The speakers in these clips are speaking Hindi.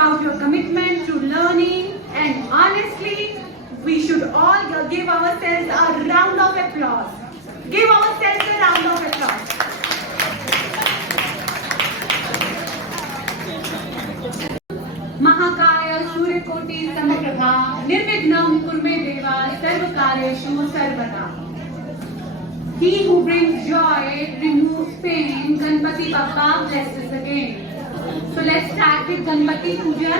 About your commitment to learning, and honestly, we should all give ourselves a round of applause. Give ourselves a round of applause. Mahakaya Suryakoti Samaprabha Nirvignam Kurme Deva Sarvakareshu Sarvada. He who brings joy removes pain. Ganpati Bappa bless us again. So let's start with Ganpati Puja.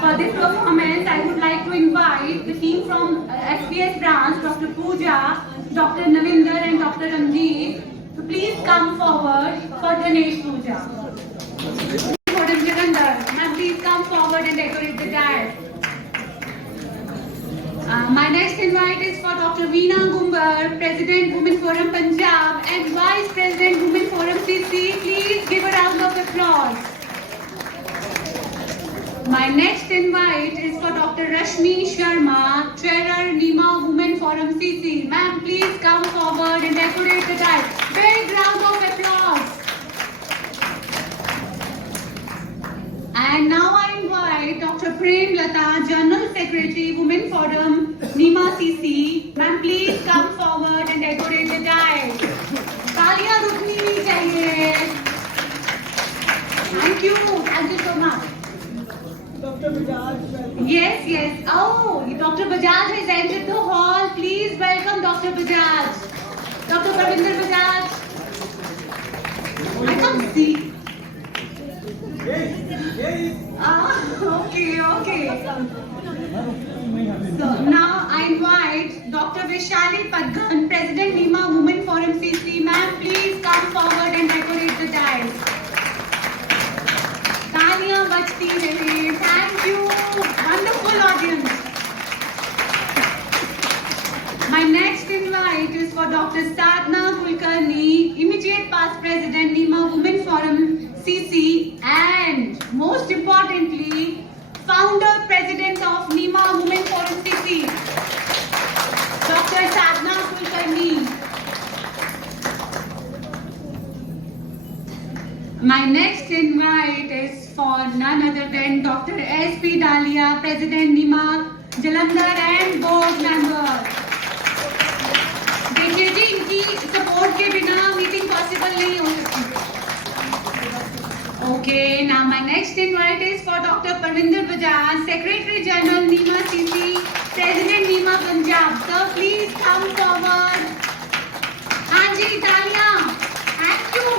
For this performance, I would like to invite the team from SBS branch, Dr. Pooja, Dr. Navinder and Dr. Ranjeet to please come forward for Ganesh Puja. Ma'am, please come forward and decorate the dais. My next invite is for Dr. Veena Gumbar, President Women Forum Punjab and Vice President Women Forum CC. Please give a round of applause. My next invite is for Dr. Rashmi Sharma, Chair Nima Women Forum CC. Ma'am, please come forward and decorate the dais. Big round of applause. And now I invite Dr. Prem Lata, General Secretary, Women Forum, Nima CC. Ma'am, please come forward and decorate the dais. Taaliyan rukni nahi chahiye. Thank you so much. Dr. Bajaj. Yes. Oh, Dr. Bajaj has entered the hall. Please welcome Dr. Bajaj. Dr. Pravinder Bajaj. I can't see. Okay. So now I invite Dr. Vishali Padgan, President Nima Women Forum CC. Ma'am, please come forward and decorate the dais. Taaliyan bajti rahe. Thank you. Wonderful audience. My next invite is for Dr. Sadhna Kulkarni, immediate past President Nima Women Forum CC and most importantly, Founder President of Nima Women Forum CC, Dr. Sadhna Kulkarni. My next invite is for none other than Dr. S.P. Dalia, President NIMA, Jalandhar and board member. देखिए जी, इनकी सपोर्ट के बिना मीटिंग पॉसिबल नहीं हो सकती. Okay, now my next invite is for Dr. Parvinder Bajaj, Secretary General NIMA CC, President NIMA Punjab. Sir, please come forward. हाँ जी, तालियां. Thank you.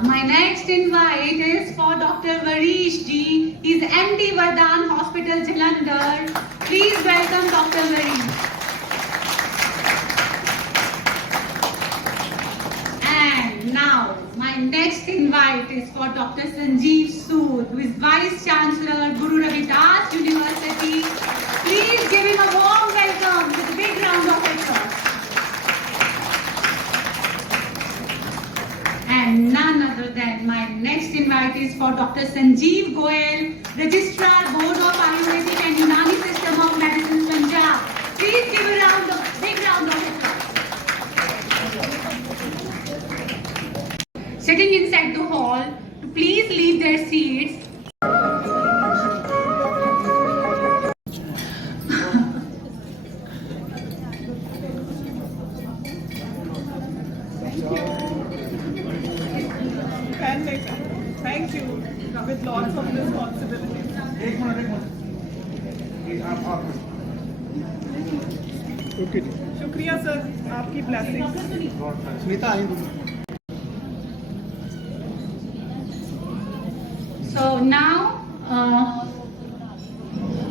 My next invite is for Dr. Varish Ji. He's MD Vardhan Hospital, Jalandhar. Please welcome Dr. Varish. And now, my next invite is for Dr. Sanjeev Sood, who is Vice Chancellor, Guru Ravidas University. Please give him a warm welcome with a big round of applause. And none other than my next invite is for Dr. Sanjeev Goel, Registrar, Board of Ayurvedic and Unani System of Medicine, Punjab. Please give a big round of applause. Sitting inside the hall, to please leave their seats. Thank you. With lots of responsibilities. Okay शुक्रिया सर, आपकी blessing. Smita I. So now,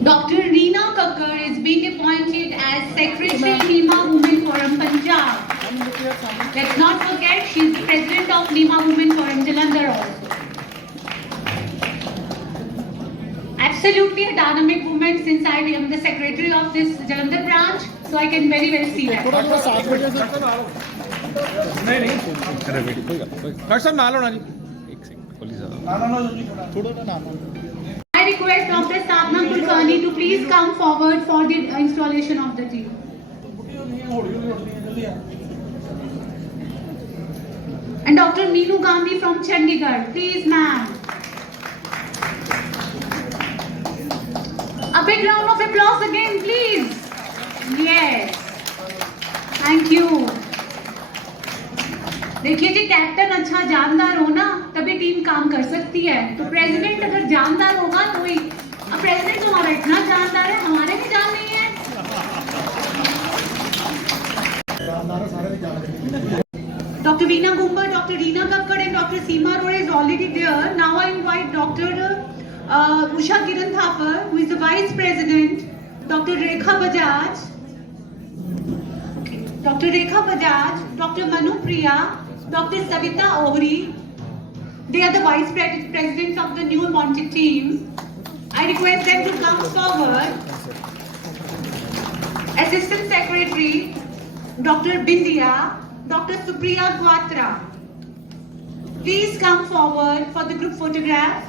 Dr. Reena Kakkar is being appointed as Secretary NIMA Women Forum Punjab. Let's not forget, she is the President of NIMA Women Forum Jalandhar also. Absolutely a dynamic woman, since I am the Secretary of this Jalandhar branch, so I can very well see that. नहीं नहीं डॉक्टर साहब नाल होना जी. एक सेकंड पुलिस आ थोड़ा ना. I request Dr. Sadhna Kulkarni to please come forward for the installation of the team. And Dr. Meenu Gandhi from Chandigarh, please ma'am. A big round of applause again, please. Yes. Thank you. देखिए जी, कैप्टन अच्छा जानदार हो ना, तभी टीम काम कर सकती है. तो प्रेसिडेंट अगर जानदार होगा तो ही. अब प्रेसिडेंट तुम्हारा इतना जानदार है, हमारे भी जान नहीं है. Dr. Veena Gumbar, Dr. Reena Kakkar and Dr. Seema Roy is already there. Now I invite Dr. Usha Kiran Thapar, who is the Vice President, Dr. Rekha Bajaj, Dr. Rekha Bajaj, Dr. Manu Priya, Dr. Savita Ohri. They are the Vice Presidents of the new appointed team. I request them to come forward. Assistant Secretary, Dr. Bindia, Dr. Supriya Quatra. Please come forward for the group photograph.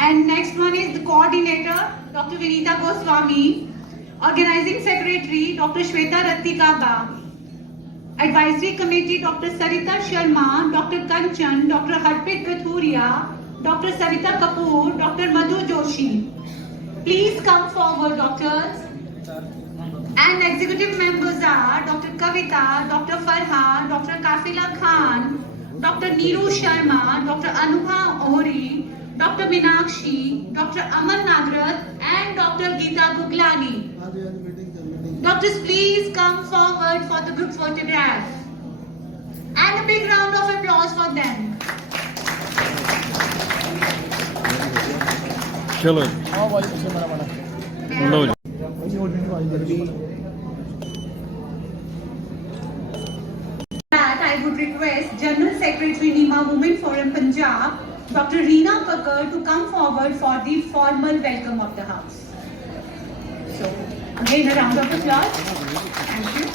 And next one is the coordinator, Dr. Vinita Goswami. Organizing Secretary, Dr. Shweta Rattikaba. Advisory Committee, Dr. Sarita Sharma, Dr. Kanchan, Dr. Harpit Gathuria, Dr. Savita Kapoor, Dr. Madhu Joshi. Please come forward, doctors. And executive members are Dr. Kavita, Dr. Farha, Dr. Kafila Khan, Dr. Neeru Sharma, Dr. Anubha Ohri, Dr. Minakshi, Dr. Aman Nagrat, and Dr. Geeta Guglani. Doctors, please come forward for the group photograph. And a big round of applause for them. चलो लो जी. That I would request General Secretary NIMA Women Forum Punjab, Dr. Reena Kakkar, to come forward for the formal welcome of the house. So, again a round of applause. Thank you.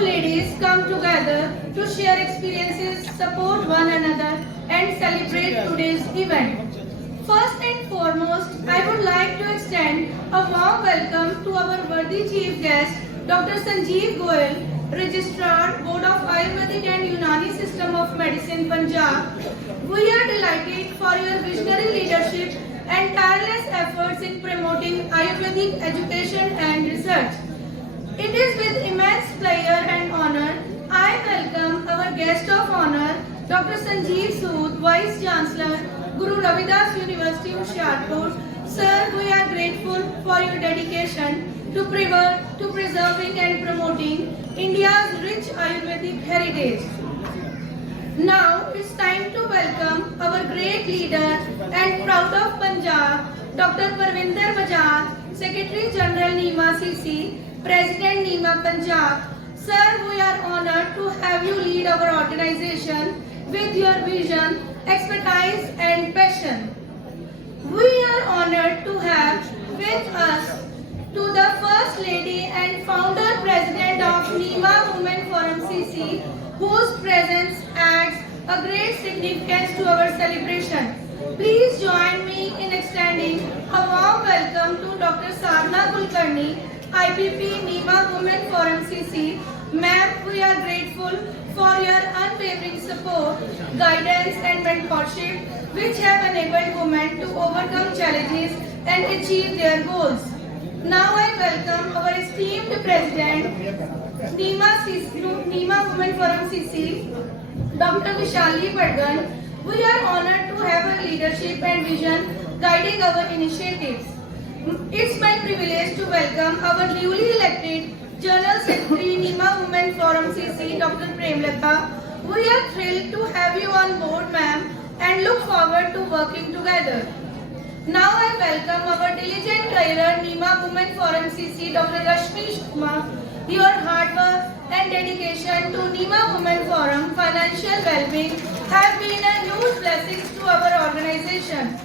Ladies come together to share experience experiences, support one another, and celebrate today's event. First and foremost, I would like to extend a warm welcome to our worthy chief guest, Dr. Sanjeev Goel, Registrar, Board of Ayurvedic and Unani System of Medicine, Punjab. We are delighted for your visionary leadership and tireless efforts in promoting Ayurvedic education and research. It is with immense pleasure and honor I welcome our guest of honor, Dr. Sanjeev Sood, Vice Chancellor, Guru Ravidas University, Hoshiarpur. Sir, we are grateful for your dedication to preserving and promoting India's rich Ayurvedic heritage. Now it's time to welcome our great leader and proud of Punjab, Dr. Parvinder Bajaj, Secretary General NEMA CC, President NEMA Punjab. Sir, we are honored to have you lead our organization with your vision, expertise and passion. We are honored to have with us to the First Lady and Founder President of NEMA Women Forum CC, whose presence adds a great significance to our celebration. Please join me in extending a warm welcome to Dr. Sadhna Kulkarni, IPP NEMA Women Forum CC. Ma'am, we are grateful for your unwavering support, guidance and mentorship which have enabled women to overcome challenges and achieve their goals. Now I welcome our esteemed President, NEMA Women Forum CC, Dr. Vishali Padgan. We are honored to have her leadership and vision guiding our initiatives. It's my privilege to welcome our newly elected General Secretary, NEMA Women Forum CC, Dr. Premlata. We are thrilled to have you on board, ma'am, and look forward to working together. Now I welcome our diligent trainer, NEMA Women Forum CC, Dr. Rashmi Sharma. Your hard work and dedication to NEMA Women Forum financial well-being have been a huge blessing to our organization.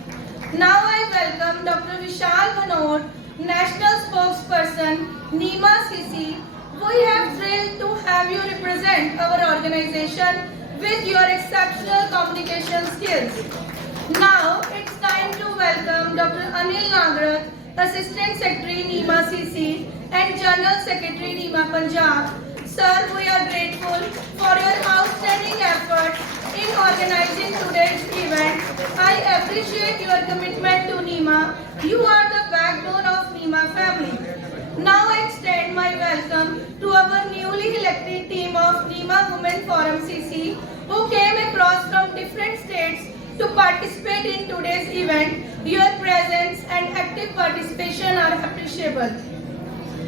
Now I welcome Dr. Vishal Manor, National Spokesperson, NEMA CC. We are thrilled to have you represent our organization with your exceptional communication skills. Now it's time to welcome Dr. Anil Nagarath, Assistant Secretary NEMA CC and General Secretary NEMA Punjab. Sir, we are grateful for your outstanding efforts in organizing today's event. I appreciate your commitment to NEMA. You are the backbone of NEMA family. Now I extend my welcome to our newly elected team of NEMA Women Forum CC who came across from different states to participate in today's event. Your presence and active participation are appreciable.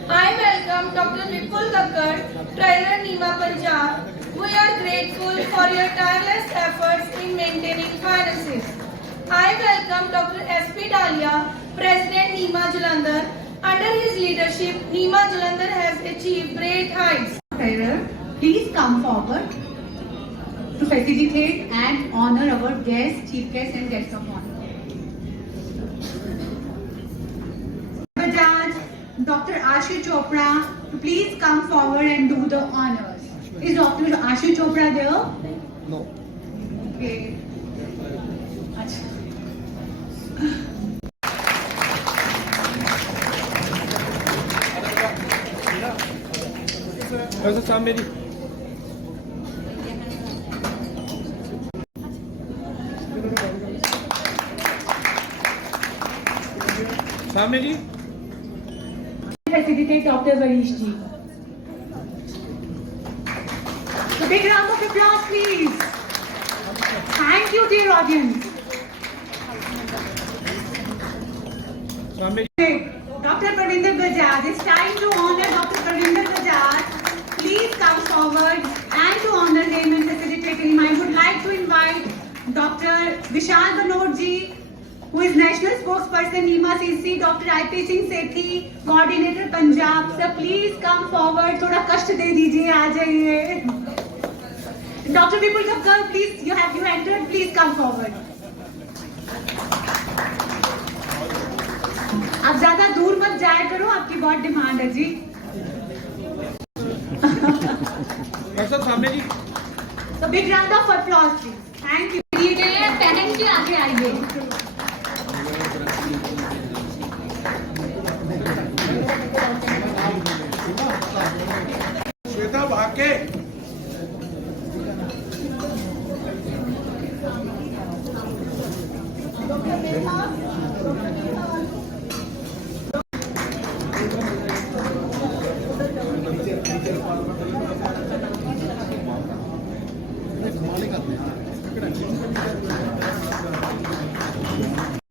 I welcome Dr. Vipul Kakkar, Trainer NEMA Punjab. We are grateful for your tireless efforts in maintaining finances. I welcome Dr. S.P. Dalia, President NEMA Jalandhar. Under his leadership, NEMA Jalandhar has achieved great heights. Trainer, please come forward to facilitate and honor our guests, chief guests and guests of honor. Bajaj, Dr. Ashu Chopra, to please come forward and do the honors. Is Dr. Ashu Chopra there? No. Okay. Achha. Where's the somebody? Somebody? Facilitate Dr. Varish ji. A big round of applause, please. Thank you, dear audience. Somebody? Dr. Parvinder Bajaj, it's time to honor Dr. Parvinder Bajaj. Please come forward and to honor him and facilitate him. I would like to invite Dr. Vishal Banod ji, who is National Spokesperson NEMA CC, Dr. IP Singh Sethi, Coordinator Punjab. Sir, please come forward. थोड़ा कष्ट दे दीजिए, आ जाइए. Dr. Vipul Kakkar, please, you entered. Please come forward. आप ज्यादा दूर मत जाया करो, आपकी बहुत डिमांड है जी. Sir, somebody? So big round of applause, please. Thank you. दिए गए हैं, बहन के आगे आइए. श्वेता भाके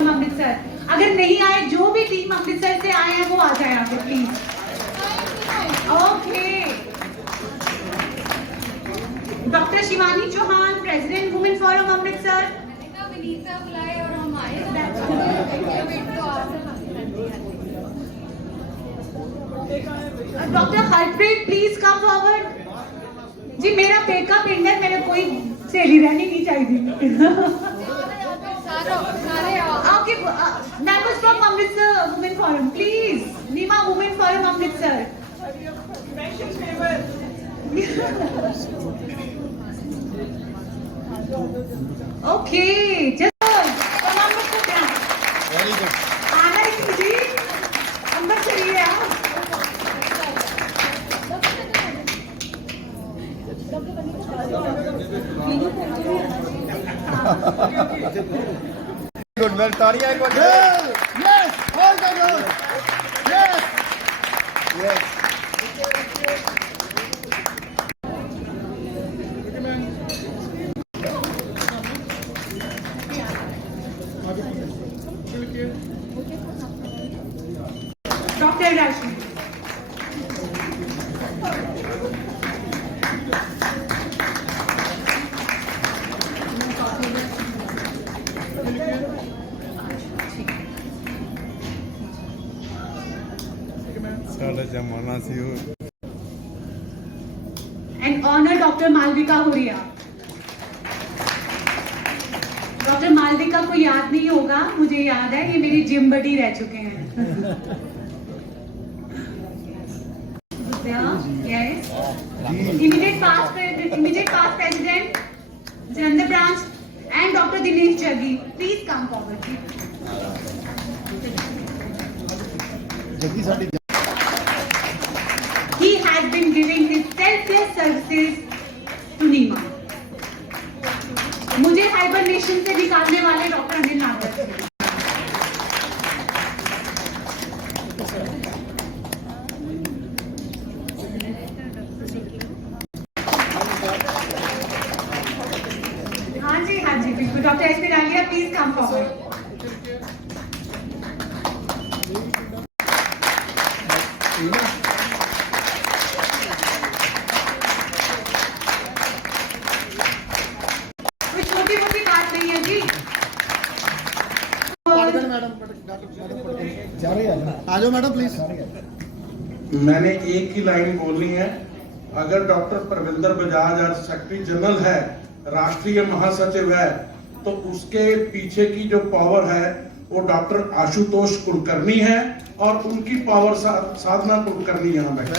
अमृतसर, अगर नहीं आए, जो भी टीम अमृतसर से आए हैं वो आ जाए आगे please. Okay. Doctor Shivani Chauhan, president women forum Amritsar. Vinita बुलाए और हम आए. Doctor Harpreet please come forward. जी मेरा बेकअप इंडर, मेरे कोई सहेली रहनी नहीं चाहिए. Okay, members from Amritsar women forum please. NIMA women forum Amritsar. Special favor. Okay, just very good. आना ही जी, अंदर चलिए आप. गुड. वेल, तालियां एक बार. Yes, all the good. Yes, yes. Doctor Rashmi. साला जमाना सी हो. And honour doctor Malvika Huria. Doctor Malvika को याद नहीं होगा, मुझे याद है, ये मेरी जिम बडी रह चुके हैं. Yes. Immediate past president, Jalandhar branch, and Dr. Dinesh Jaggi. Please come forward. He has been giving his selfless services to Nima. मुझे हाइबरनेशन से निकालने वाले डॉक्टर अनिल नागर. हाँ जी बिल्कुल. डॉक्टर एस पी डालिया प्लीज कम फॉरवर्ड. कोई छोटी मोटी बात नहीं है जी. आ जाओ मैडम प्लीज. मैंने एक ही लाइन बोलनी है. अगर डॉक्टर परविंदर बजाज और सेक्रेटरी जनरल है, राष्ट्रीय महासचिव है, तो उसके पीछे की जो पावर है वो डॉक्टर आशुतोष कुलकर्णी है और उनकी पावर साधना कुलकर्णी यहाँ बैठे.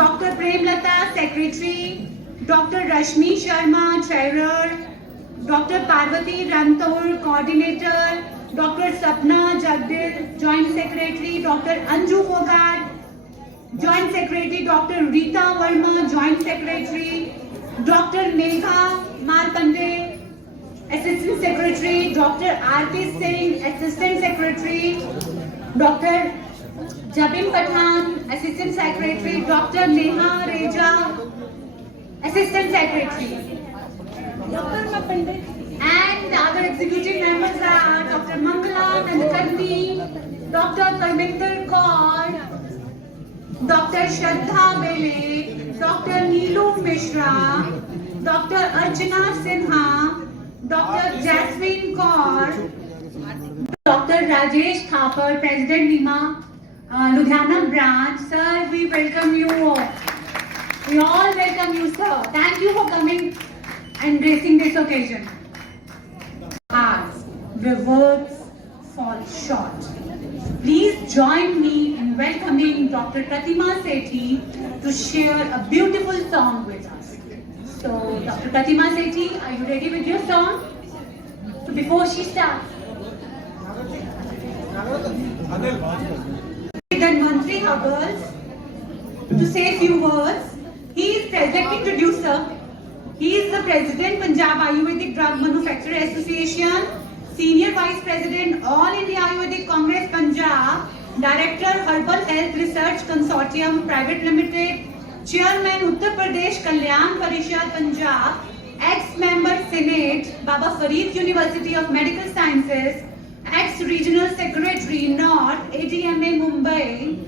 Doctor Premlata secretary, doctor Rashmi Sharma treasurer, doctor Parvati Rantaur coordinator, doctor Sapna Jagdeep joint secretary, doctor Anju Phogat joint secretary, doctor Rita Verma joint secretary, doctor Megha Markande assistant secretary, doctor Aarti Singh assistant secretary, doctor Jabin Pathan assistant secretary, doctor Neha Reza assistant secretary, and the other executive members are Dr. Mangala Nandkarni, Dr. Parminder Kaur, Dr. Shraddha Bele, Dr. Neelu Mishra, Dr. Archana Sinha, Dr. Jasmine Kaur, Dr. Rajesh Thapar, President Nima Ludhiana branch. Sir, we welcome you all. We all welcome you, sir. Thank you for coming and gracing this occasion. Hearts, the words, fall short. Please join me in welcoming Dr. Pratima Sethi to share a beautiful song with us. So, Dr. Pratima Sethi, are you ready with your song? So, before she starts, Dhanvantri Hubbard to say a few words. He is let me introduce her. He is the President, Punjab Ayurvedic Drug Manufacturer Association, Senior Vice President, All India Ayurvedic Congress Punjab, Director, Herbal Health Research Consortium Private Limited, Chairman, Uttar Pradesh Kalyan Parishad Punjab, ex-member Senate, Baba Farid University of Medical Sciences, ex-regional secretary, North, ADMA Mumbai,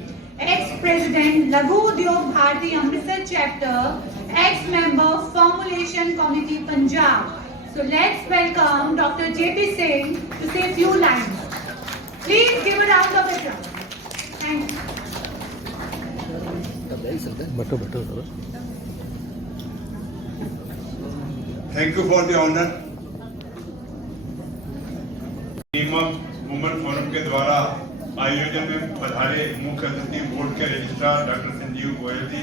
ex-president, Laghu Udyog Bharati Amritsar chapter, ex-member, Formulation Committee, Punjab. So let's welcome Dr. JP Singh to say a few lines. Please give a round of applause. Thank you. Thank you for the honor. नीमक वुमेन फोरम के द्वारा आयोजन में पधारे मुख्य अतिथि बोर्ड के रजिस्ट्रार डॉक्टर संजीव गोयल जी,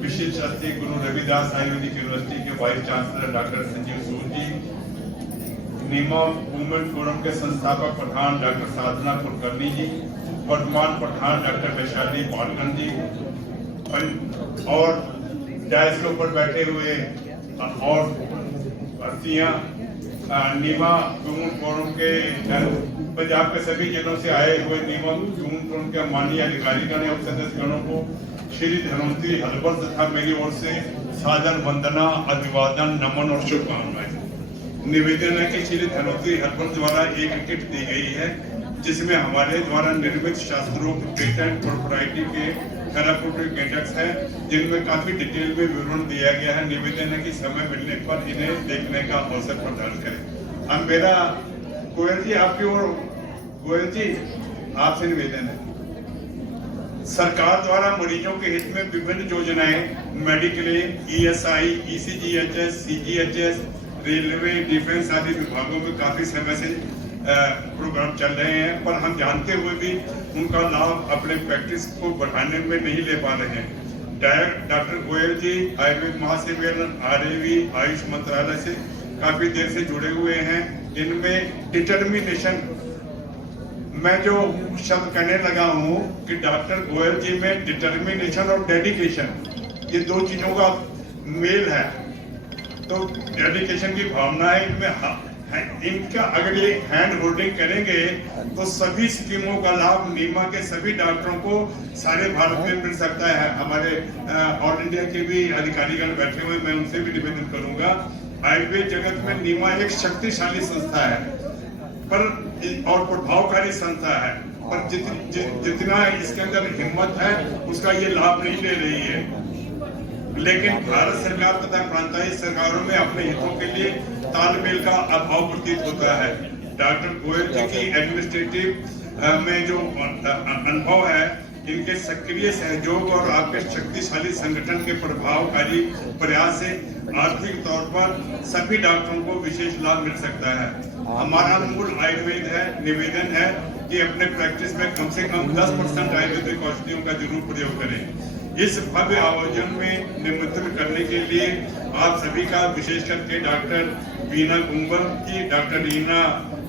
विशिष्ट अतिथि गुरु रविदास आयुर्वेदिक यूनिवर्सिटी के वाइस चांसलर डॉक्टर संजीव सूद जी, नीमक वुमेन फोरम के संस्थापक प्रधान डॉक्टर साधना कुलकर्णी जी, वर्तमान प्रधान डॉक्टर वैशाली पालगन जी, और डायस के ऊपर बैठे हुए और हस्तियां, नीमा वुमेन फोरम के पंजाब के सभी जिलों से आए हुए नीमा वुमेन फोरम के माननीय अधिकारीगण एवं सदस्यगणों को श्री धन्वंतरी हलबल तथा मेरी ओर से सादर वंदना, अभिवादन, नमन और शुभकामनाएं। निवेदन है कि श्री धन्वंतरी हलबल द्वारा एक किट दी गई है जिसमें हमारे द्वारा निर्मित शास्त्रोक्त पेटेंट प्रोप्राइटी के थेराप्यूटिक प्रोडक्ट्स हैं जिनमें काफी डिटेल में विवरण दिया गया है। निवेदन है कि समय मिलने पर इन्हें देखने का अवसर प्रदान करें। अब मेरा गोयल जी आपकी ओर, गोयल जी आपसे निवेदन है, सरकार द्वारा मरीजों के हित में विभिन्न योजनाएं mediclaim, ESI, ECGHS, CGHS, railway, defence आदि विभागों में काफी समय से प्रोग्राम चल रहे हैं, पर हम जानते हुए भी उनका लाभ अपने प्रैक्टिस को बढ़ाने में नहीं ले पा रहे हैं। डॉक्टर गोयल जी आयुर्वेद महासंमेलन RAV आयुष मंत्रालय से काफी देर से जुड़े हुए हैं। इनमें डिटर्मिनेशन, मैं जो शब्द कहने लगा हूँ कि डॉक्टर गोयल जी में डिटर्मिनेशन और डेडिकेशन, ये दो चीजों का मेल है। तो डेडिकेशन की भावना है इनमें इनका अगर ये हैंड होल्डिंग करेंगे तो सभी स्कीमों का लाभ नीमा के सभी डॉक्टरों को सारे भारत में मिल सकता है। हमारे ऑल इंडिया के भी अधिकारीगण बैठे हुए, मैं उनसे भी निवेदन करूंगा। आयुर्वेद जगत में नीमा एक शक्तिशाली संस्था है पर और प्रभावकारी संस्था है, पर जितना इसके अंदर हिम्मत है उसका ये लाभ नहीं ले रही है। लेकिन भारत सरकार तथा प्रांतीय सरकारों में अपने हितों के लिए तालमेल का अभाव प्रतीत होता है। डॉक्टर गोयल जी की एडमिनिस्ट्रेटिव में जो अनुभव है, इनके सक्रिय सहयोग और आपके शक्तिशाली संगठन के प्रभावकारी प्रयास से आर्थिक तौर पर सभी डॉक्टरों को विशेष लाभ मिल सकता है। हमारा मूल आयुर्वेद है। निवेदन है कि अपने प्रैक्टिस में कम से कम 10% आयुर्वेदिक औषधियों का जरूर प्रयोग करें। इस भव्य आयोजन में निमंत्रित करने के लिए आप सभी का विशेष करके डॉक्टर बीना गुंबल जी, डॉक्टर रीना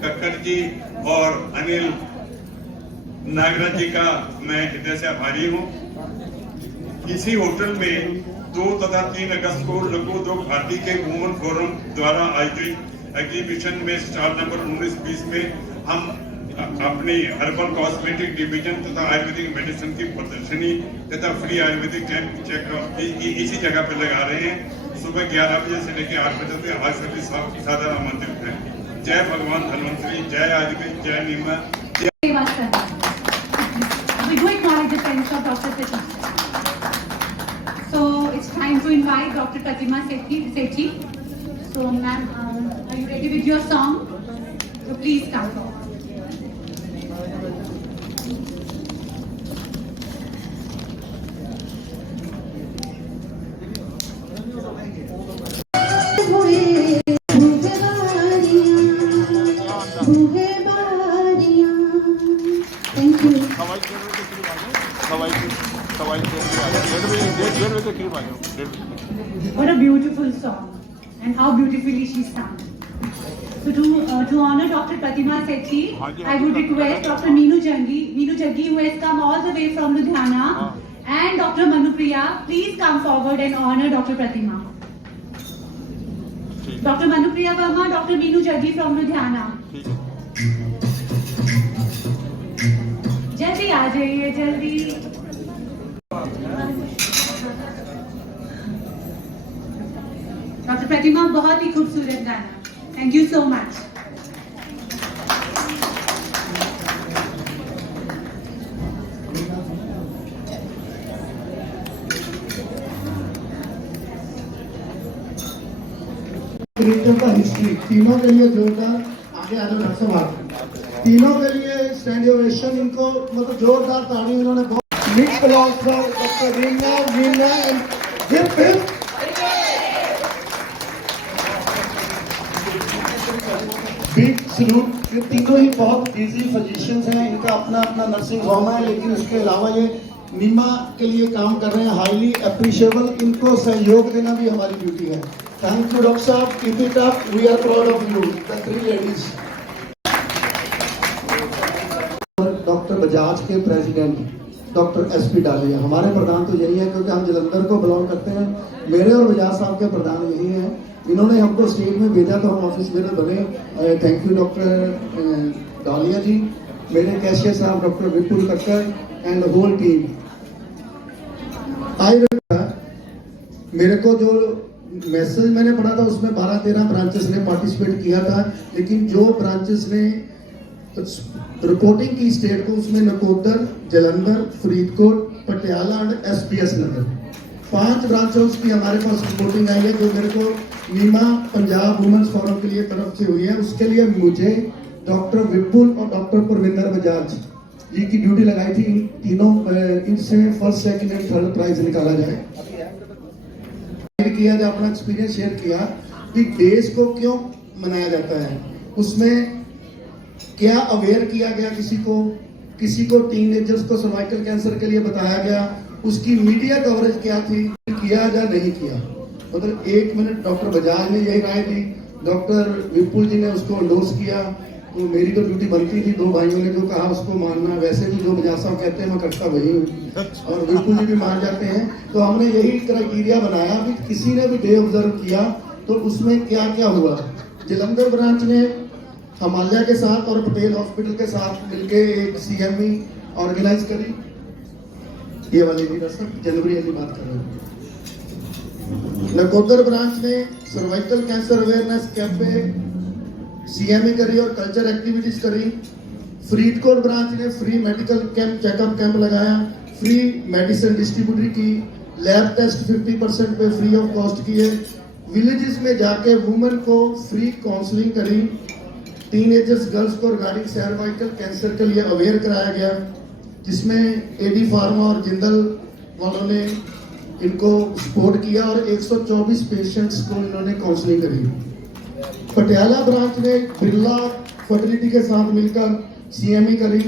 कक्कर जी और अनिल नागराज जी का मैं हृदय से आभारी हूँ। इसी होटल में 2 तथा 3 अगस्त को लघु उद्योग भारती के वुमेन फोरम द्वारा आयोजित एग्जीबिशन में स्टॉल नंबर 19-20 में हम अपनी हर्बल कॉस्मेटिक डिवीजन तथा आयुर्वेदिक मेडिसिन की प्रदर्शनी तथा फ्री आयुर्वेदिक कैंप चेकअप इसी जगह पे लगा रहे हैं। सुबह 11 बजे से लेकर 8 बजे तक आज सभी सादर आमंत्रित हैं। जय भगवान धन्वंतरी, जय आयुर्वेद, जय नीमा। We do acknowledge the presence of Dr. Pratima. So it's time to invite Dr. Pratima Sethi. So ma'am, are you ready with your song? So please come forward. बूहे बारियां मोबाइल से डेढ़ बजे करीब आ जाओ, 1:30 बजे। What a beautiful song, and how beautifully she sang. So to honor Dr. Pratima Sethi, I would request Dr. Meenu Jaggi, who has come all the way from Ludhiana, and Dr. Manupriya, please come forward and honor Dr. Pratima. Dr. Manupriya Verma, Dr. Meenu Jaggi from Ludhiana. जल्दी आ जाइए, जल्दी। डॉक्टर प्रतिमा, बहुत ही खूबसूरत गाना, थैंक यू सो मच। का हिस्ट्री तीनों के लिए जोरदार आगे आ जाओ डॉक्टर साहब, तीनों के लिए स्टैंड ओवेशन, इनको मतलब जोरदार ताड़ी इन्होंने बहुत mix class for doctor Veena and big salute. ये तीनों ही बहुत बिजी फिजिशियंस हैं, इनका अपना अपना नर्सिंग होम है, लेकिन उसके अलावा ये नीमा के लिए काम कर रहे हैं, हाईली अप्रिशिएबल। इनको सहयोग देना भी हमारी ड्यूटी है। थैंक यू डॉक्टर साहब, keep it up, we are proud of you, the 3 ladies. Doctor Bajaj के प्रेसिडेंट डॉक्टर एसपी डालिया, हमारे प्रधान तो यही है क्योंकि हम जलंधर को बिलोंग करते हैं। मेरे और बजाज साहब के प्रधान यही हैं। इन्होंने हमको स्टेट में भेजा तो हम ऑफिस में बने। थैंक यू डॉक्टर डालिया जी, मेरे कैशियर साहब doctor Vipul Kakkar and whole team. मेरे को जो मैसेज मैंने पढ़ा था उसमें 12-13 ब्रांचेस ने पार्टिसिपेट किया था, लेकिन जो ब्रांचेस ने रिपोर्टिंग की स्टेट को उसमें Nakodar, Jalandhar, Faridkot, Patiala and SPS Nagar 5 branches की हमारे पास रिपोर्टिंग आई है, जो मेरे को नीमा पंजाब वुमेन्स फोरम के लिए तरफ से हुई है। उसके लिए मुझे डॉक्टर विपुल और डॉक्टर परविंदर बजाज जी की ड्यूटी लगाई थी। इन तीनों इनसे first, second and third prize निकाला जाए किया, जो अपना एक्सपीरियंस शेयर किया कि डेज को क्यों मनाया जाता है, उसमें क्या अवेयर किया गया, किसी को टीनेजर्स को सर्वाइकल कैंसर के लिए बताया गया, उसकी मीडिया कवरेज क्या थी, किया या नहीं किया। मतलब 1 मिनट डॉक्टर बजाज ने यही राय दी, डॉक्टर विपुल जी ने उसको एंडोर्स किया, तो मेरी तो ड्यूटी बनती थी। 2 भाइयों ने जो कहा उसको मानना, वैसे भी जो बजाज साहब कहते हैं मैं करता वही हूँ, और विपुल जी भी मान जाते हैं। तो हमने यही क्राइटेरिया बनाया कि किसी ने भी डे ऑब्जर्व किया तो उसमें क्या क्या हुआ। जलंधर ब्रांच ने हिमालय के साथ और पटेल हॉस्पिटल के साथ मिलके एक CME ऑर्गेनाइज करी, ये वाली भी जनवरी वाली बात कर रहे हैं। नकोदर ब्रांच ने cervical cancer awareness camp CME करी और कल्चर एक्टिविटीज करी। फरीदकोट ब्रांच ने free medical camp, checkup camp लगाया, फ्री मेडिसिन डिस्ट्रीब्यूटरी की, लैब टेस्ट 50% पे फ्री ऑफ कॉस्ट किए। विलेजेस में जाके वुमेन को फ्री काउंसलिंग करी। टीनेजर्स गर्ल्स को रिगार्डिंग सर्वाइकल कैंसर के लिए अवेयर कराया गया, जिसमें AD फार्मा और जिंदल वालों ने इनको सपोर्ट किया और 124 पेशेंट्स को इन्होंने काउंसलिंग करी। पटियाला ब्रांच ने बिरला फर्टिलिटी के साथ मिलकर CME करी,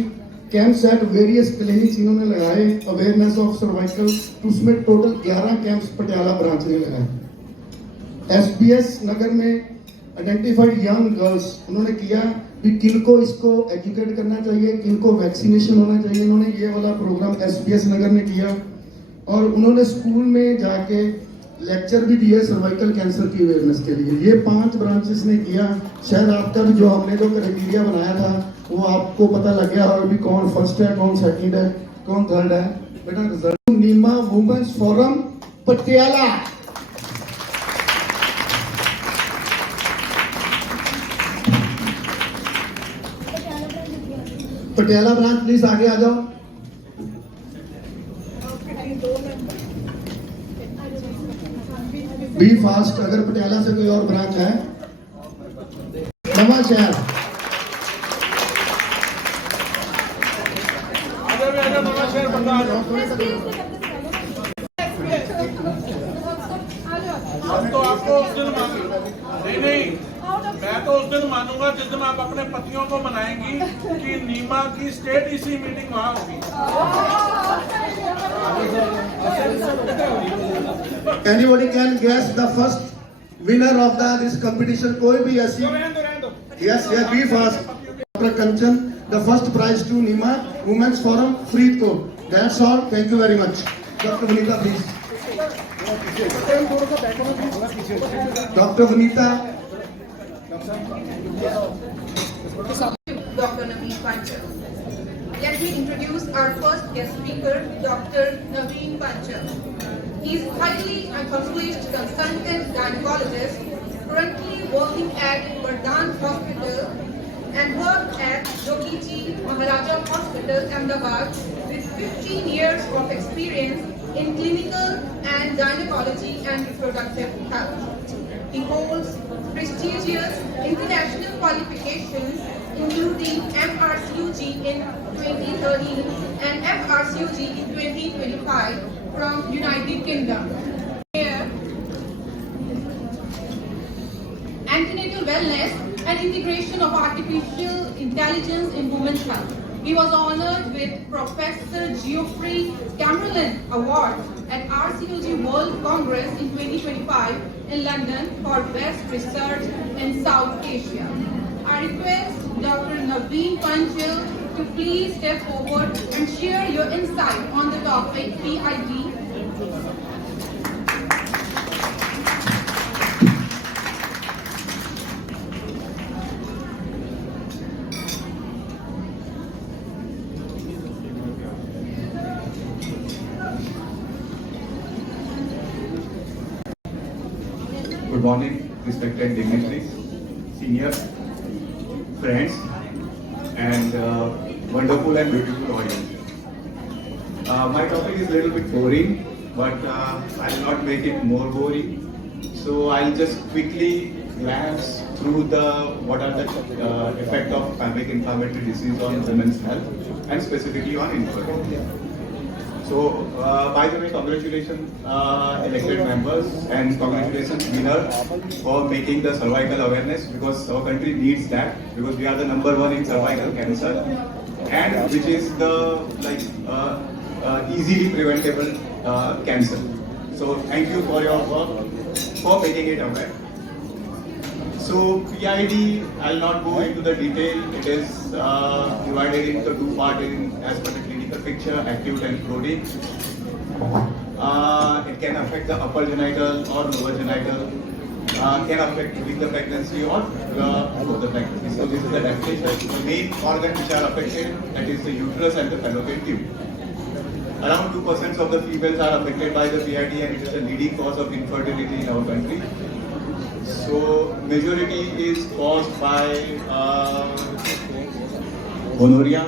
कैंप्स एट वेरियस क्लिनिक्स इन्होंने लगाए अवेयरनेस ऑफ सर्वाइकल, उसमें टोटल 11 कैंप्स पटियाला ब्रांच ने लगाए। SBS नगर में आइडेंटिफाइड यंग गर्ल्स उन्होंने किया कि किनको इसको एजुकेट करना चाहिए, किनको वैक्सीनेशन होना चाहिए। उन्होंने ये वाला प्रोग्राम SBS नगर ने किया और उन्होंने स्कूल में जाके लेक्चर भी दिए सर्वाइकल कैंसर की अवेयरनेस के लिए। ये 5 ब्रांचेस ने किया। शायद आपका भी जो हमने जो क्राइटेरिया बनाया था वो आपको पता लग गया और भी कौन फर्स्ट है, कौन सेकंड है, कौन थर्ड है। बेटा result NIMA women's forum Patiala. Patiala branch please आगे आ जाओ। बी फास्ट, अगर पटियाला से कोई और ब्रांच है। नवा शहर हम तो आपको उस दिन नहीं, मैं तो उस दिन मानूंगा जिस दिन आप अपने पतियों को मनाएंगी कि नीमा की स्टेट इसी मीटिंग वहां होगी। Anybody can guess the first winner of this competition? कोई भी ऐसी? Yes, be fast. Dr. Kanchan, the first prize to Nima Women's Forum, Freedcore. That's all. Thank you very much. Dr. Vanita, please. Dr. Vanita. Dr. Naveen Panchal. Let me introduce our first guest speaker, Dr. Naveen Panchal. He is highly accomplished consultant gynecologist, currently working at Vardhan Hospital and worked at Jogiji Maharaja Hospital, Ahmedabad, with 15 years of experience in clinical and gynecology and reproductive health. He holds prestigious international qualifications including MRCUG in 2013 and FRCUG in 2025 from United Kingdom. Antenatal wellness and integration of artificial intelligence in women's health. He was honored with Professor Geoffrey Camerlin Award at RCOG World Congress in 2025 in London for Best Research in South Asia. I request Dr. Naveen Panchal to please step forward and share your insight on the topic PID. Good morning, respected dignitaries, seniors, friends, and wonderful and beautiful audience. My topic is a little bit boring, but I'll not make it more boring. So I'll just quickly glance through what are the effect of pelvic inflammatory disease on women's health and specifically on infertility. So, by the way, congratulations elected members and congratulations winner for making the cervical awareness, because our country needs that, because we are the #1 in cervical cancer and which is the easily preventable cancer. So thank you for your work for making it aware. So PID, I'll not go into the detail. It is divided into two parts as per the clinical picture, acute and chronic. It can affect the upper genital or lower genital. Can affect during the pregnancy or before the pregnancy. So this is the definition. The main organs which are affected, that is the uterus and the fallopian tube. Around 2% of the females are affected by the PID, and it is the leading cause of infertility in our country. So majority is caused by gonorrhea,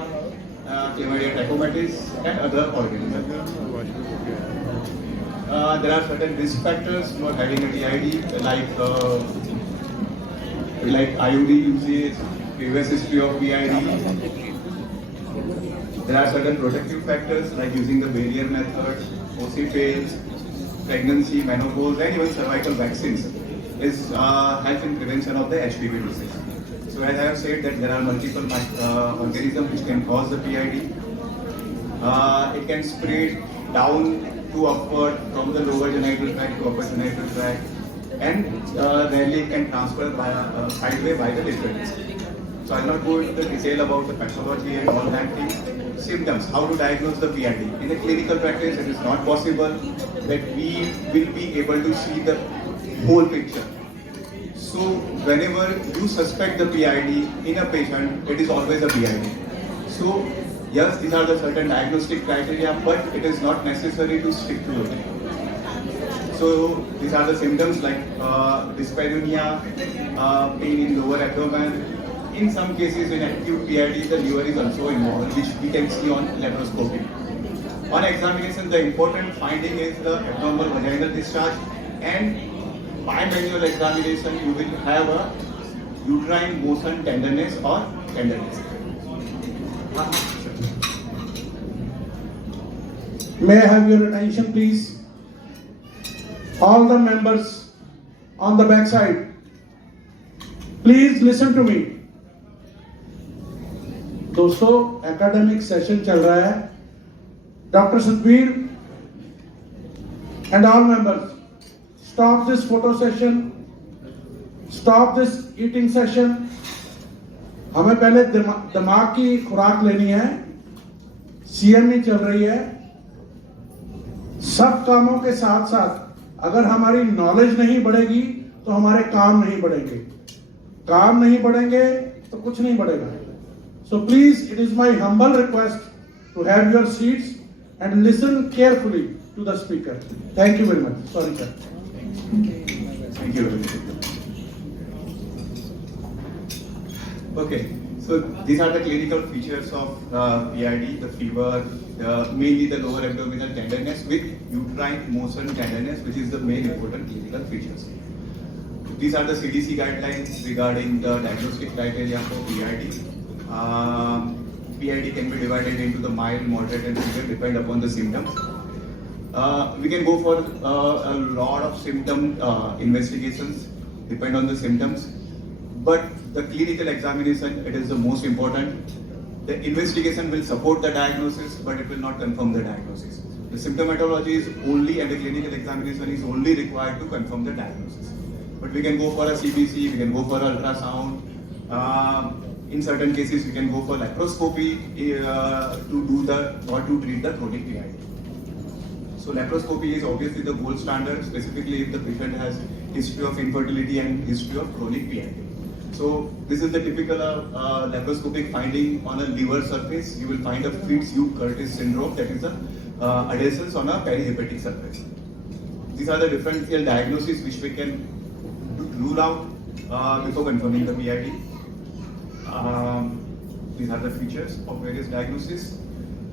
chlamydia trachomatis, and other organisms. There are certain risk factors for having a PID, like IUD usage, previous history of PID. There are certain protective factors like using the barrier method, OC fails, pregnancy, menopause, and even cervical vaccines is help in prevention of the HPV disease. So as I have said that there are multiple organisms which can cause the PID. It can spread down to upward from the lower genital tract to upper genital tract, and rarely it can transfer by sideway by the liquids. So I'll not go into the detail about the pathology and all that thing. Symptoms, how to diagnose the PID. In a clinical practice, it is not possible that we will be able to see the whole picture. So whenever you suspect the PID in a patient, it is always a PID. So yes, these are the certain diagnostic criteria, but it is not necessary to stick to it. So these are the symptoms like dyspareunia, pain in lower abdomen. In some cases, in acute PID, the liver is also involved, which we can see on laparoscopy. On examination, the important finding is the abnormal vaginal discharge, and by manual examination, you will have a uterine motion tenderness or tenderness. May I have your attention, please? All the members on the back side, please listen to me. दोस्तों एकेडमिक सेशन चल रहा है. Doctor Satveer and all members, stop this photo session, stop this eating session. हमें पहले दिमाग की खुराक लेनी है। सीएमई चल रही है। सब कामों के साथ साथ अगर हमारी नॉलेज नहीं बढ़ेगी तो हमारे काम नहीं बढ़ेंगे। काम नहीं बढ़ेंगे तो कुछ नहीं बढ़ेगा। So please, it is my humble request to have your seats and listen carefully to the speaker. Thank you very much. Sorry, sir. Thank you. Okay, so these are the clinical features of PID, the fever, mainly the lower abdominal tenderness with uterine motion tenderness, which is the main important clinical features. These are the CDC guidelines regarding the diagnostic criteria for PID. PID can be divided into the mild, moderate and severe depend upon the symptoms. We can go for a lot of symptom investigations, depend on the symptoms. But the clinical examination, it is the most important. The investigation will support the diagnosis, but it will not confirm the diagnosis. The symptomatology is only, and the clinical examination is only required to confirm the diagnosis. But we can go for a CBC, we can go for ultrasound. In certain cases, we can go for laparoscopy to do the or to treat the chronic PID. So laparoscopy is obviously the gold standard, specifically if the patient has history of infertility and history of chronic PID. So this is the typical laparoscopic finding on a liver surface. You will find a Fitzhugh-Curtis syndrome, that is the adhesions on a perihepatic surface. These are the differential diagnoses which we can rule out before confirming the PID. These are the features of various diagnoses.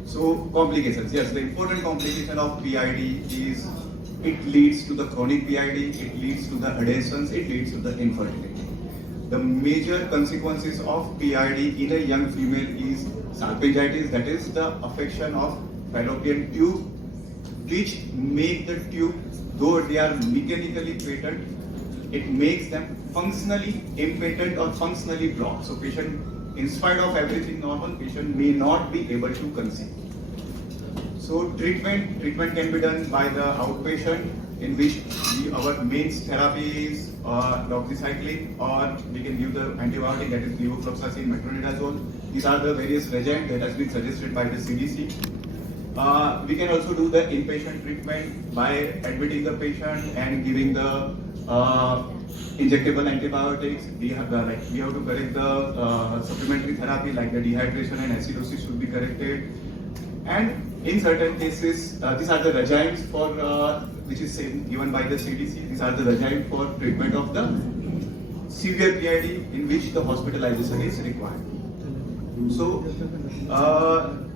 So complications, yes, the important complication of PID is it leads to the chronic PID, it leads to the adhesions, it leads to the infertility. The major consequences of PID in a young female is salpingitis, that is the affection of fallopian tube, which make the tube, though they are mechanically patent, it makes them functionally impeded or functionally blocked. So patient, in spite of everything normal, patient may not be able to conceive. So treatment can be done by the outpatient, in which our main therapy is doxycycline, or we can give the antibiotic, that is levofloxacin, metronidazole. These are the various regimens that has been suggested by the CDC. We can also do the inpatient treatment by admitting the patient and giving the injectable antibiotics. We have to correct the supplementary therapy, like the dehydration and acidosis should be corrected. And in certain cases, these are the regimens for which is given by the CDC. These are the regimens for treatment of the severe PID in which the hospitalization is required. So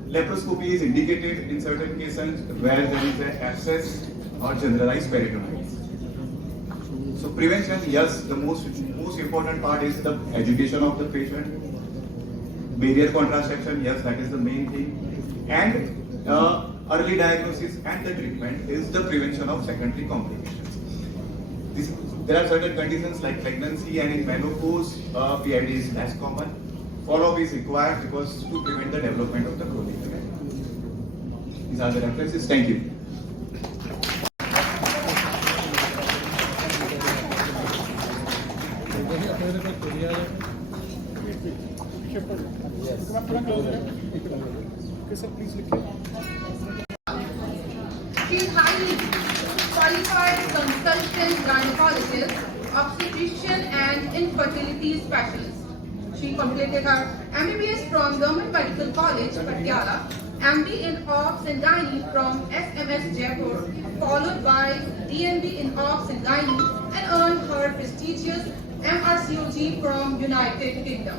laparoscopy is indicated in certain cases where there is an abscess or generalized peritonitis. So prevention, yes, the most important part is the education of the patient. Barrier contraception, yes, that is the main thing. And early diagnosis and the treatment is the prevention of secondary complications. There are certain conditions like pregnancy, and in menopause, PID is less common. Follow-up is required because to prevent the development of the chronic PID. These are the references. Thank you. She is highly qualified consultant gynecologist, obstetrician and infertility specialist. She completed her MBBS from Government Medical College, Patiala, MD in Obs and Gynae from SMS Jaipur, followed by DNB in Obs and Gynae, and earned her prestigious MRCOG from United Kingdom.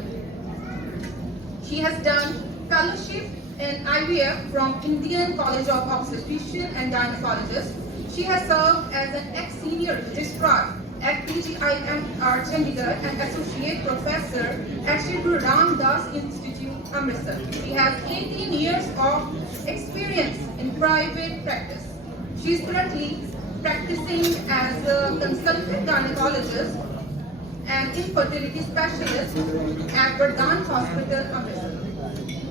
She has done fellowship in IVF from Indian College of Obstetrician and Gynecologists. She has served as an ex-senior registrar at PGIMR Chandigarh and associate professor at Shri Guru Ram Das Institute, Amritsar. She has 18 years of experience in private practice. She is currently practicing as a consultant gynecologist and infertility specialist at Vardhan Hospital, Amritsar.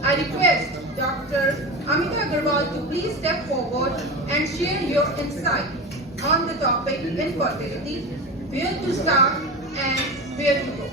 I request Dr. Amita Agarwal to please step forward and share your insight on the topic infertility, where to start and where to go.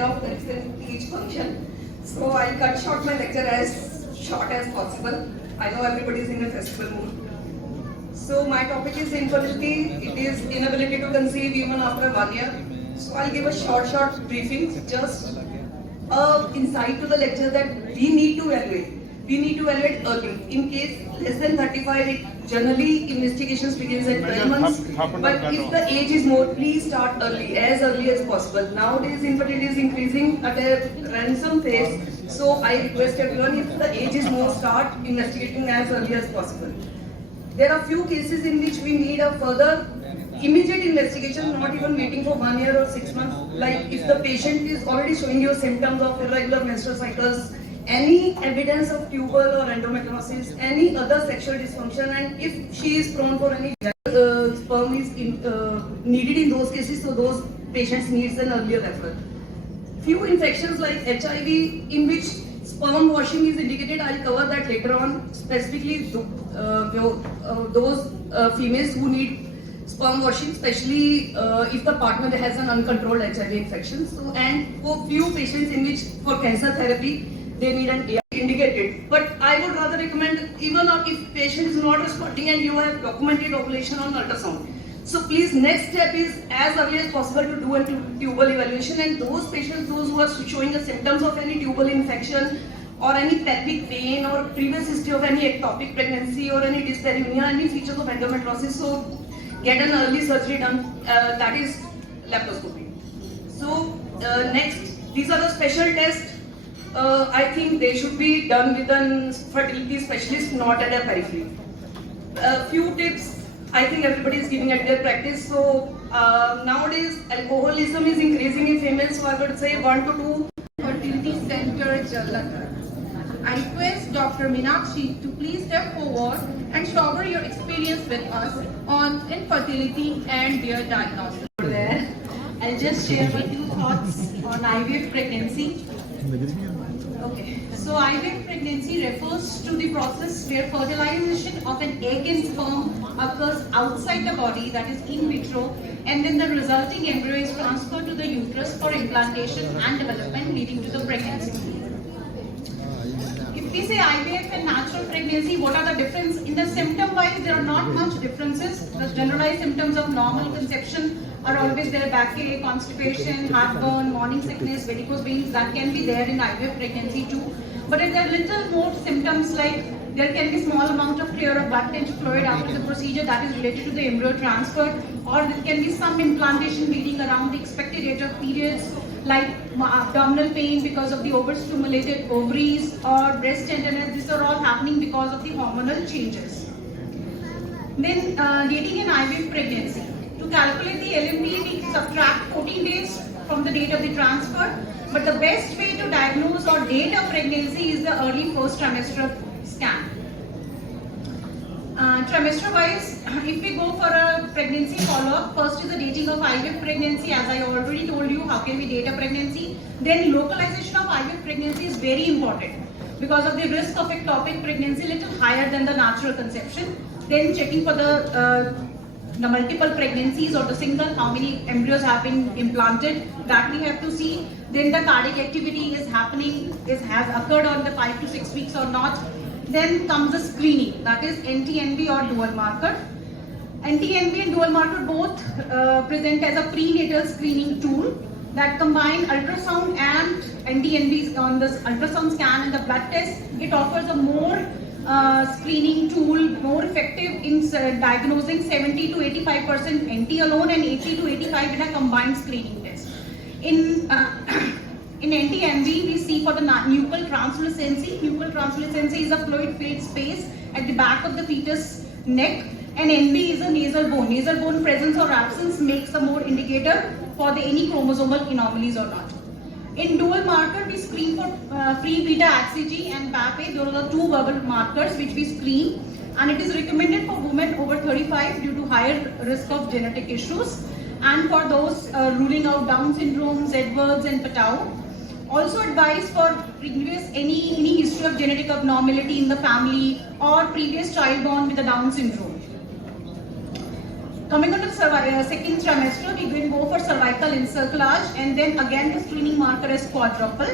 Of each function, so I'll cut short my lecture as short as possible. I know everybody is in a festival mood. So my topic is infertility. It is inability to conceive even after 1 year. So I'll give a short briefing, just a insight to the lecture that we need to evaluate. We need to evaluate early. In case less than 35, generally investigations begins at 12 months. But if the age is more, please start early as possible. Nowadays, infertility is increasing at a ransom pace. So I request everyone, if the age is more, start investigating as early as possible. There are few cases in which we need a further immediate investigation, not even waiting for 1 year or 6 months. Like if the patient is already showing you symptoms of irregular menstrual cycles, any evidence of tubal or endometriosis, any other sexual dysfunction, and if she is prone for any sperm is needed in those cases, so those patients needs an earlier referral. Few infections like HIV in which sperm washing is indicated, I'll cover that later on, specifically those females who need sperm washing, especially if the partner has an uncontrolled HIV infection. So, and for few patients in which for cancer therapy, they need an ART indicated. But I would rather recommend, even if patient is not responding and you have documented ovulation on ultrasound. So please, next step is as early as possible to do a tubal evaluation, and those patients, those who are showing the symptoms of any tubal infection or any pelvic pain or previous history of any ectopic pregnancy or any dyspareunia, any features of endometriosis, so get an early surgery done, that is laparoscopy. So next, these are the special tests. I think they should be done with a fertility specialist, not at a periphery. Few tips I think everybody is giving at their practice. So nowadays alcoholism is increasing in females, so I would say 1 to 2. Fertility Center, Jalandhar. I request Dr. Meenakshi to please step forward and share your experience with us on infertility and their diagnosis. There, I'll just share my 2 thoughts on IVF pregnancy. Okay, so IVF pregnancy refers to the process where fertilization of an egg and sperm occurs outside the body, that is in vitro, and then the resulting embryo is transferred to the uterus for implantation and development, leading to the pregnancy. If we say IVF and natural pregnancy, what are the differences? In the symptom wise, there are not much differences. The generalized symptoms of normal conception are always there: backache, constipation, heartburn, morning sickness, varicose veins. That can be there in IVF pregnancy too. But there are little more symptoms, like there can be small amount of clear of blood tissue fluid after the procedure that is related to the embryo transfer, or there can be some implantation bleeding around the expected age of periods, like abdominal pain because of the overstimulated ovaries or breast tenderness. These are all happening because of the hormonal changes. Then dating an IVF pregnancy. To calculate the LMD, we subtract 14 days from the date of the transfer. But the best way to diagnose or date a pregnancy is the early first trimester scan. Trimester wise, if we go for a pregnancy follow-up, first is the dating of IVF pregnancy. As I already told you, how can we date a pregnancy? Then localization of IVF pregnancy is very important because of the risk of ectopic pregnancy little higher than the natural conception. Then checking for the multiple pregnancies or the single, how many embryos have been implanted, that we have to see. Then the cardiac activity is happening, has occurred on the 5 to 6 weeks or not. Then comes the screening, that is NT-NB or dual marker. NT-NB and dual marker both present as a prenatal screening tool that combine ultrasound and NT-NB on the ultrasound scan and the blood test. It offers a more screening tool, more effective in diagnosing 70 to 85% NT alone and 80 to 85 in a combined screening test. In NT-NB, we see for the nuchal translucency. Nuchal translucency is a fluid-filled space at the back of the fetus neck, and NB is a nasal bone. Nasal bone presence or absence makes a more indicator for the any chromosomal anomalies or not. In dual marker, we screen for free beta HCG and BAPE. Those are the 2 verbal markers which we screen, and it is recommended for women over 35 due to higher risk of genetic issues. and for those ruling out Down syndromes, Edwards and Patau. Also advice for previous any history of genetic abnormality in the family or previous child born with a Down syndrome. Coming on to the second trimester, we will go for cervical encirclage and then again the screening marker is quadruple.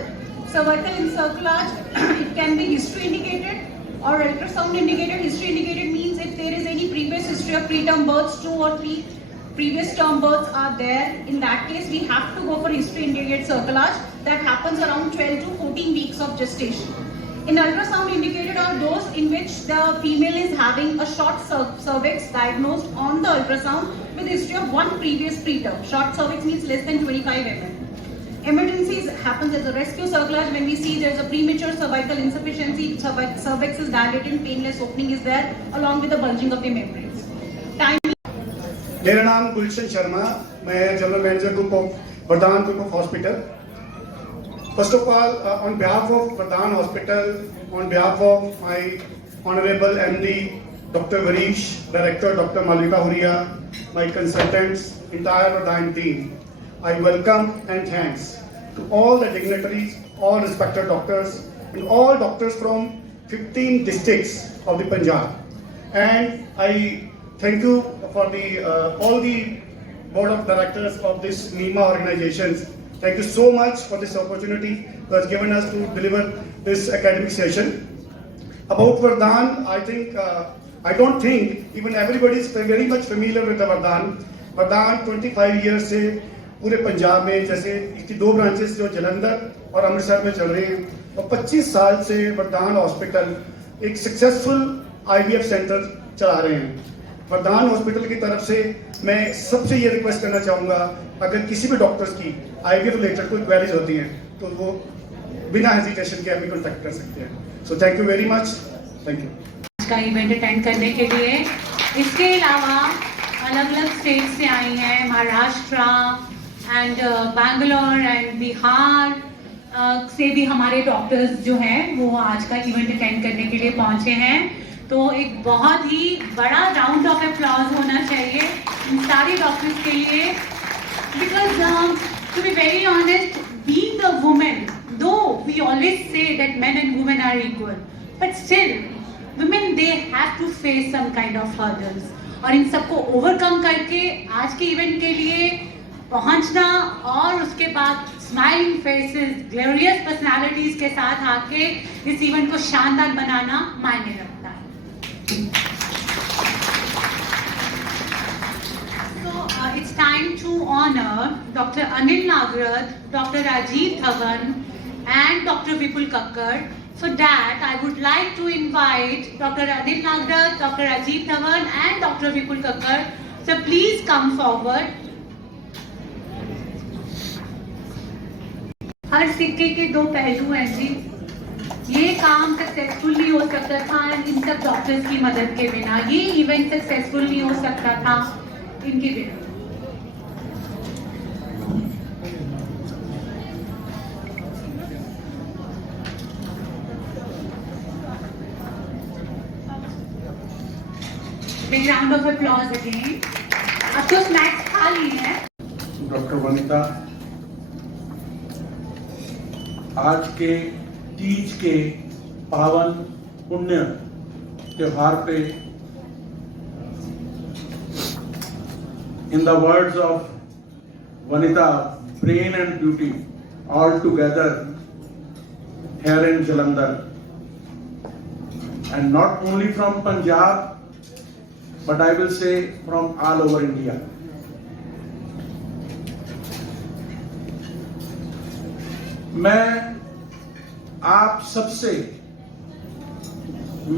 Cervical encirclage, it can be history indicated or ultrasound indicated. History indicated means if there is any previous history of preterm births, 2 or 3 previous term births are there. In that case, we have to go for history indicated cerclage that happens around 12 to 14 weeks of gestation. In ultrasound indicated are those in which the female is having a short cervix diagnosed on the ultrasound with history of 1 previous preterm. Short cervix means less than 25 mm. Emergencies happens as a rescue cerclage when we see there is a premature cervical insufficiency, cervix is dilated, painless opening is there along with the bulging of the membranes. मेरा नाम गुलशन शर्मा, मैं जनरल मैनेजर ग्रुप ऑफ वरदान group of hospital. First of all, on behalf of Vardhan Hospital, on behalf of my Honorable MD, Dr. Varish, Director Dr. Malvika Huria, my consultants, entire Vardhan team, I welcome and thanks to all the dignitaries, all respected doctors, and all doctors from 15 districts of the Punjab. And I thank you for the all the board of directors of this NEMA organizations. Thank you so much for this opportunity that has given us to deliver this academic session. About Vardhan, I don't think even everybody is very much familiar with the Vardhan. Vardhan 25 years से पूरे पंजाब में जैसे इसकी 2 ब्रांचेस जो जलंधर और अमृतसर में चल रही हैं और 25 साल से वरदान हॉस्पिटल एक सक्सेसफुल IVF सेंटर चला रहे हैं. वरदान हॉस्पिटल की तरफ से मैं सबसे ये रिक्वेस्ट करना चाहूँगा, अगर किसी भी डॉक्टर्स की IVF रिलेटेड कोई क्वेरीज होती हैं तो वो बिना हेजिटेशन के अभी कॉन्टैक्ट कर सकते हैं. So thank you very much. Thank you. आज का इवेंट अटेंड करने के लिए इसके अलावा अलग अलग स्टेट से आई हैं, महाराष्ट्र एंड बैंगलोर एंड बिहार से भी हमारे डॉक्टर्स जो हैं वो आज का इवेंट अटेंड करने के लिए पहुंचे हैं. तो एक बहुत ही बड़ा राउंड ऑफ अप्लॉज होना चाहिए इन सारे डॉक्टर्स के लिए, because to be very honest, being the women, though we always say that men and women are equal, but still women they have to face some kind of hurdles, और इन सबको ओवरकम करके आज के इवेंट के लिए पहुंचना और उसके बाद स्माइलिंग फेसेस, ग्लोरियस पर्सनालिटीज के साथ आके इस इवेंट को शानदार बनाना मायने रखता है. So it's time to honor Dr. Anil Nagraj, Dr. Rajiv Dhawan and Dr. Vipul Kakkar. For that, I would like to invite Dr. Anil Nagraj, Dr. Rajiv Dhawan and Dr. Vipul Kakkar. So please come forward. हर सिक्के के 2 पहलू हैं जी. ये काम सक्सेसफुल नहीं हो सकता था इन सब डॉक्टर्स की मदद के बिना. ये इवेंट सक्सेसफुल नहीं हो सकता था इनके बिना. Big round of applause again. अब तो स्नैक्स खा ली है. डॉक्टर वनिता आज के तीज के पावन पुण्य त्योहार पे in the words of Vanita, brain and beauty all together here in Jalandhar, and not only from Punjab but I will say from all over India. मैं आप सबसे,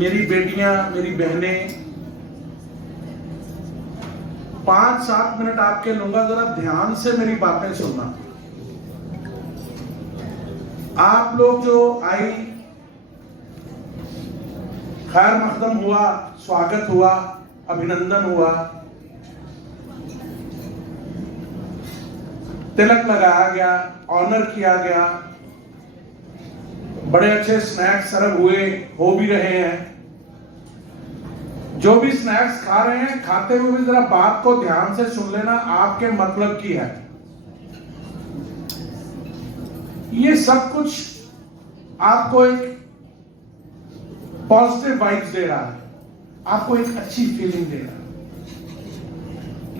मेरी बेटियां, मेरी बहनें, 5-7 मिनट आपके लूंगा, जरा ध्यान से मेरी बातें सुनना. आप लोग जो आई, खैर मकदम हुआ, स्वागत हुआ, अभिनंदन हुआ, तिलक लगाया गया, ऑनर किया गया, बड़े अच्छे स्नैक्स सर्व हुए, हो भी रहे हैं. जो भी स्नैक्स खा रहे हैं, खाते हुए भी जरा बात को ध्यान से सुन लेना, आपके मतलब की है। ये सब कुछ आपको एक पॉजिटिव वाइब्स दे रहा है, आपको एक अच्छी फीलिंग दे रहा है,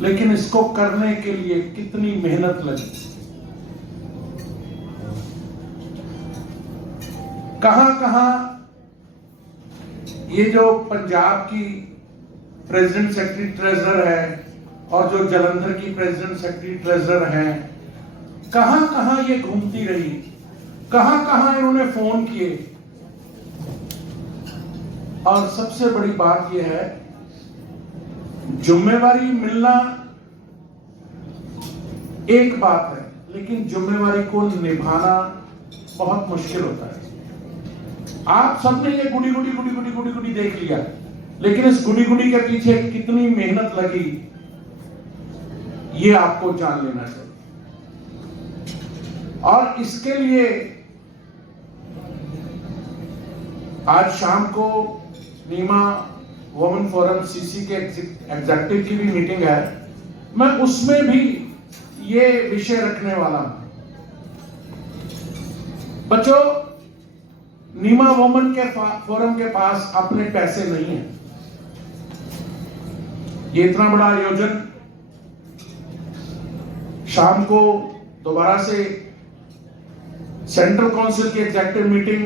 लेकिन इसको करने के लिए कितनी मेहनत लगी, कहां ये जो पंजाब की प्रेसिडेंट सेक्रेटरी ट्रेजरर है और जो जलंधर की प्रेसिडेंट सेक्रेटरी ट्रेजरर हैं, कहां ये घूमती रही, कहां इन्होंने फोन किए। और सबसे बड़ी बात यह है, जिम्मेवारी मिलना एक बात है, लेकिन जिम्मेवारी को निभाना बहुत मुश्किल होता है। आप सबने ये गुड़ी देख लिया, लेकिन इस गुड़ी के पीछे कितनी मेहनत लगी, ये आपको जान लेना चाहिए। और इसके लिए आज शाम को नीमा वुमेन फोरम सीसी के एग्जीक्यूटिव की भी मीटिंग है, मैं उसमें भी ये विषय रखने वाला हूं। बच्चों, नीमा वुमेन के फोरम के पास अपने पैसे नहीं है। ये इतना बड़ा आयोजन, शाम को दोबारा से सेंट्रल काउंसिल की एग्जीक्यूटिव मीटिंग,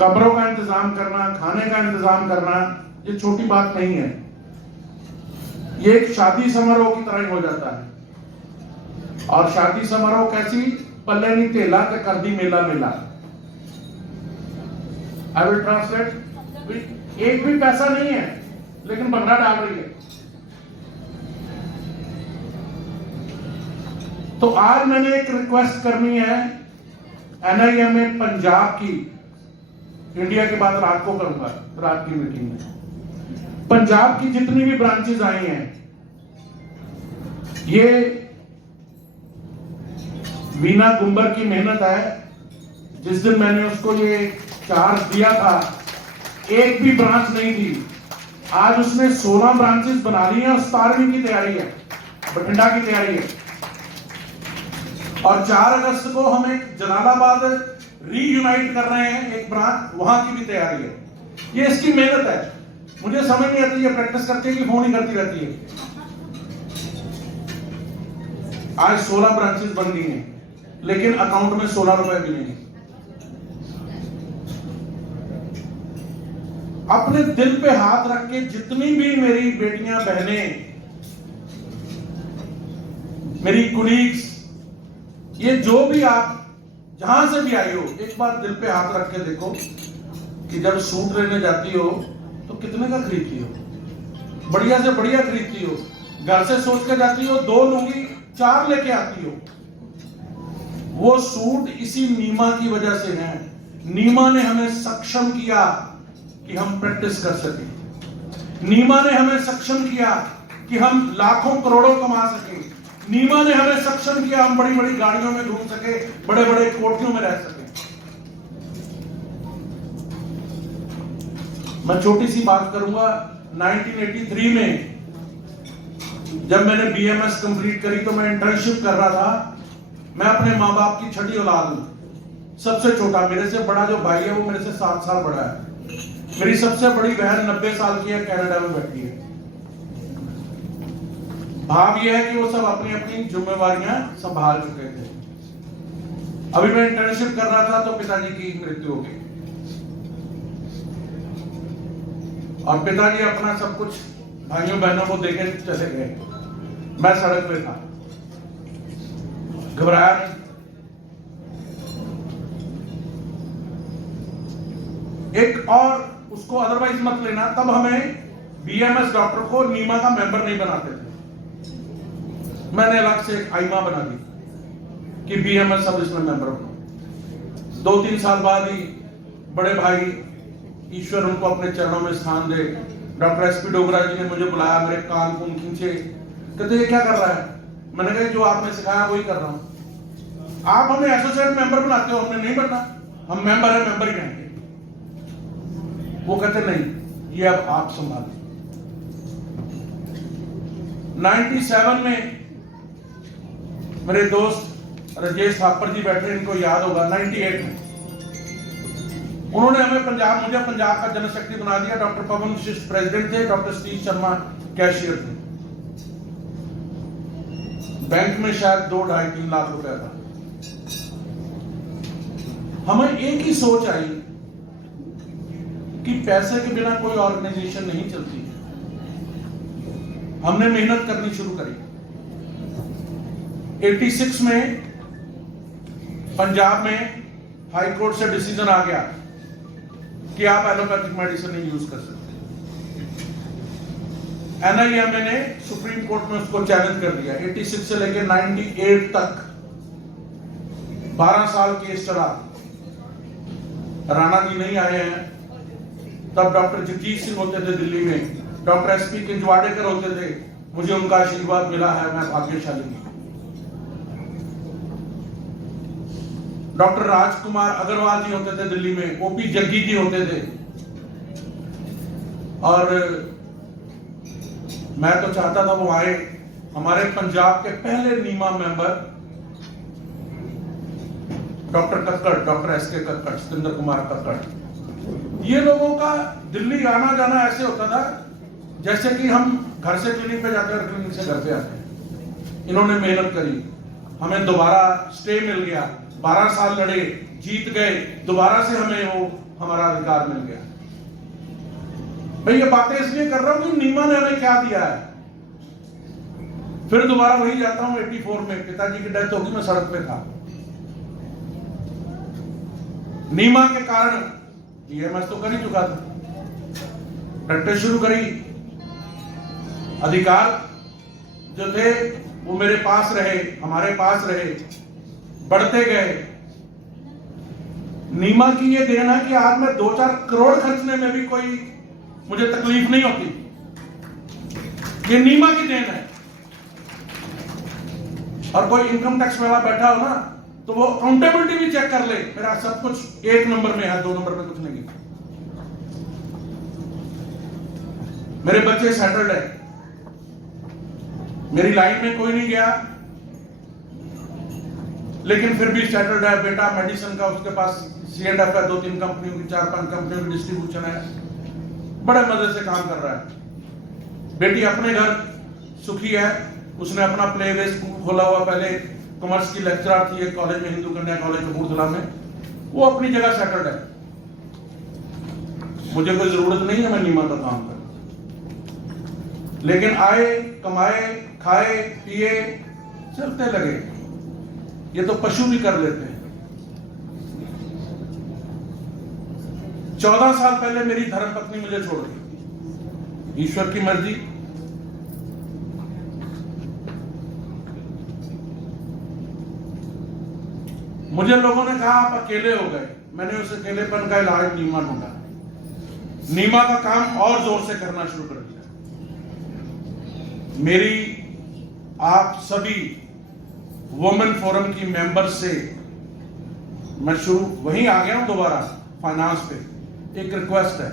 कमरों का इंतजाम करना, खाने का इंतजाम करना, ये छोटी बात नहीं है। ये एक शादी समारोह की तरह ही हो जाता है। और शादी समारोह कैसी, पल्ले नहीं तेला के कर दी मेला मेला। I will translate. एक भी पैसा नहीं है, लेकिन भंगड़ा डाल रही है। तो आज मैंने एक रिक्वेस्ट करनी है NIMA पंजाब की, इंडिया की बात रात को करूंगा, रात की मीटिंग में। पंजाब की जितनी भी ब्रांचेस आई हैं, ये वीना गुंबर की मेहनत है। जिस दिन मैंने उसको ये चार्ज दिया था, एक भी ब्रांच नहीं थी। आज उसने 16 ब्रांचेस बना ली हैं और 17वीं की तैयारी है, बठिंडा की तैयारी है। और 4 अगस्त को हम एक जलालाबाद रीयूनाइट कर रहे हैं, एक ब्रांच, वहां की भी तैयारी है। ये इसकी मेहनत है। मुझे समझ नहीं आती, ये प्रैक्टिस करती है कि फोन ही करती रहती है। आज 16 ब्रांचेस बन गई हैं, लेकिन अकाउंट में 16 रुपए भी नहीं। अपने दिल पे हाथ रख के जितनी भी मेरी बेटियां, बहनें, मेरी कुलीग्स, ये जो भी आप जहां से भी आई हो, एक बार दिल पे हाथ रख के देखो कि जब सूट लेने जाती हो तो कितने का खरीदती हो? बढ़िया से बढ़िया खरीदती हो। घर से सोच के जाती हो, 2 लूंगी, 4 लेके आती हो। वो सूट इसी नीमा की वजह से है। नीमा ने हमें सक्षम किया कि हम प्रैक्टिस कर सके। नीमा ने हमें सक्षम किया कि हम लाखों करोड़ों कमा सके। नीमा ने हमें सक्षम किया हम बड़ी बड़ी गाड़ियों में घूम सके, बड़े बड़े कोठियों में रह सके। मैं छोटी सी बात करूंगा। 1983 में जब मैंने BMS कंप्लीट करी तो मैं इंटर्नशिप कर रहा था। मैं अपने माँ बाप की छठी औलाद हूं, सबसे छोटा। मेरे से बड़ा जो भाई है वो मेरे से 7 साल बड़ा है। मेरी सबसे बड़ी बहन 90 साल की है, कनाडा में बैठी है। भाव यह है कि वो सब अपनी अपनी जिम्मेवारियां संभाल चुके थे। अभी मैं इंटर्नशिप कर रहा था तो पिताजी की मृत्यु हो गई, और पिताजी अपना सब कुछ भाइयों बहनों को देके चले गए। मैं सड़क पे था, घबराया नहीं। एक और उसको अदरवाइज मत लेना, तब हमें BMS डॉक्टर को नीमा का मेंबर नहीं बनाते थे। मैंने अलग से एक आईमा बना दी कि BMS सब इसमें मेंबर बनो। 2-3 साल बाद ही बड़े भाई ईश्वर उनको अपने चरणों में स्थान दे, डॉक्टर SP डोगरा जी ने मुझे बुलाया, मेरे कान कून खींचे, कहते ये क्या कर रहा है? मैंने कहा जो आपने सिखाया वही कर रहा हूं। आप हमें एसोसिएट मेंबर बनाते हो, हमने नहीं बनना। हम मेंबर है, मेंबर ही रहेंगे। वो कहते नहीं, ये अब आप संभालें। 97 में मेरे दोस्त राजेश थापर जी बैठे, इनको याद होगा, 98 में उन्होंने हमें मुझे पंजाब का जनरल सेक्रेटरी बना दिया। डॉक्टर पवन वशिष्ठ प्रेसिडेंट थे, डॉक्टर सतीश शर्मा कैशियर थे। बैंक में शायद 2-2.5-3 लाख रुपया था। हमें एक ही सोच आई कि पैसे के बिना कोई ऑर्गेनाइजेशन नहीं चलती। हमने मेहनत करनी शुरू करी। 86 में पंजाब में हाई कोर्ट से डिसीजन आ गया कि आप एलोपैथिक मेडिसिन नहीं यूज कर सकते। NIMA ने सुप्रीम कोर्ट में उसको चैलेंज कर दिया। 86 से लेकर 98 तक 12 साल केस चला। राणा जी नहीं आए हैं, तब डॉक्टर जगजीत सिंह होते थे दिल्ली में, डॉक्टर SP किंजवाडेकर होते थे। मुझे उनका आशीर्वाद मिला है, मैं भाग्यशाली हूं। डॉक्टर राजकुमार अग्रवाल जी होते थे दिल्ली में, OP जग्गी जी होते थे। और मैं तो चाहता था वो आए। हमारे पंजाब के पहले NIMA member doctor Kakkar, doctor SK Kakkar, Satendra Kumar Kakkar. ये लोगों का दिल्ली आना जाना ऐसे होता था जैसे कि हम घर से क्लिनिक पे जाते हैं और क्लिनिक से घर पे आते हैं। इन्होंने मेहनत करी, हमें दोबारा स्टे मिल गया। 12 साल लड़े, जीत गए, दोबारा से हमें वो हमारा अधिकार मिल गया। मैं ये बातें इसलिए कर रहा हूं कि नीमा ने हमें क्या दिया है। फिर दोबारा वही जाता हूं। 84 में पिताजी की डेथ होगी, मैं सड़क पे था। नीमा के कारण EMS तो कर ही चुका था, प्रैक्टिस शुरू करी। अधिकार जो थे वो मेरे पास रहे, हमारे पास रहे, बढ़ते गए। नीमा की ये देन है कि आज मैं 2-4 करोड़ खर्चने में भी कोई मुझे तकलीफ नहीं होती। ये नीमा की देन है। और कोई इनकम टैक्स वाला बैठा हो ना, तो वो अकाउंटेबिलिटी भी चेक कर ले, मेरा सब कुछ 1 नंबर में है, 2 नंबर में कुछ नहीं है। मेरे बच्चे सेटल्ड है, मेरी लाइन में कोई नहीं गया, लेकिन फिर भी सेटल्ड है। बेटा मेडिसिन का, उसके पास C&F का 2-3 कंपनियों की, 4-5 कंपनियों की डिस्ट्रीब्यूशन है, बड़े मजे से काम कर रहा है। बेटी अपने घर सुखी है, उसने अपना प्ले वे स्कूल खोला हुआ, पहले कॉमर्स की लेक्चरर थी एक कॉलेज में, हिंदू कन्या कॉलेज कपूरथला में, वो अपनी जगह सेटल्ड है। मुझे कोई जरूरत नहीं है मैं नीमा का काम करूं, लेकिन आए, कमाए, खाए, पिए, चलते लगे। ये तो पशु भी कर लेते हैं। 14 साल पहले मेरी धर्मपत्नी मुझे छोड़ गई, ईश्वर की मर्जी। मुझे लोगों ने कहा आप अकेले हो गए। मैंने उस अकेलेपन का इलाज नीमा ढूंढा, नीमा का काम और जोर से करना शुरू कर दिया। मेरी आप सभी वुमेन फोरम की मेंबर से मैं शुरू वहीं आ गया हूं, दोबारा फाइनेंस पे। एक रिक्वेस्ट है,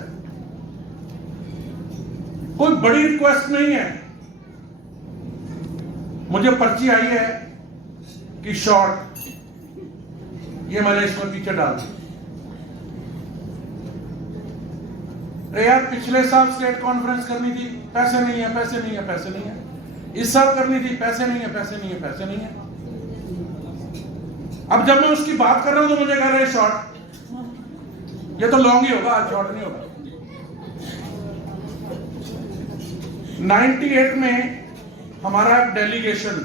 कोई बड़ी रिक्वेस्ट नहीं है। मुझे पर्ची आई है कि शॉर्ट, ये मैंने इसमें पीछे डाल दी। यार पिछले साल स्टेट कॉन्फ्रेंस करनी थी, पैसे नहीं है, पैसे नहीं है, पैसे नहीं है। इस साल करनी थी, पैसे नहीं है, पैसे नहीं है, पैसे नहीं है। अब जब मैं उसकी बात कर रहा हूं तो मुझे कह रहे हैं शॉर्ट। ये तो लॉन्ग ही होगा, आज शॉर्ट नहीं होगा। 98 में हमारा डेलीगेशन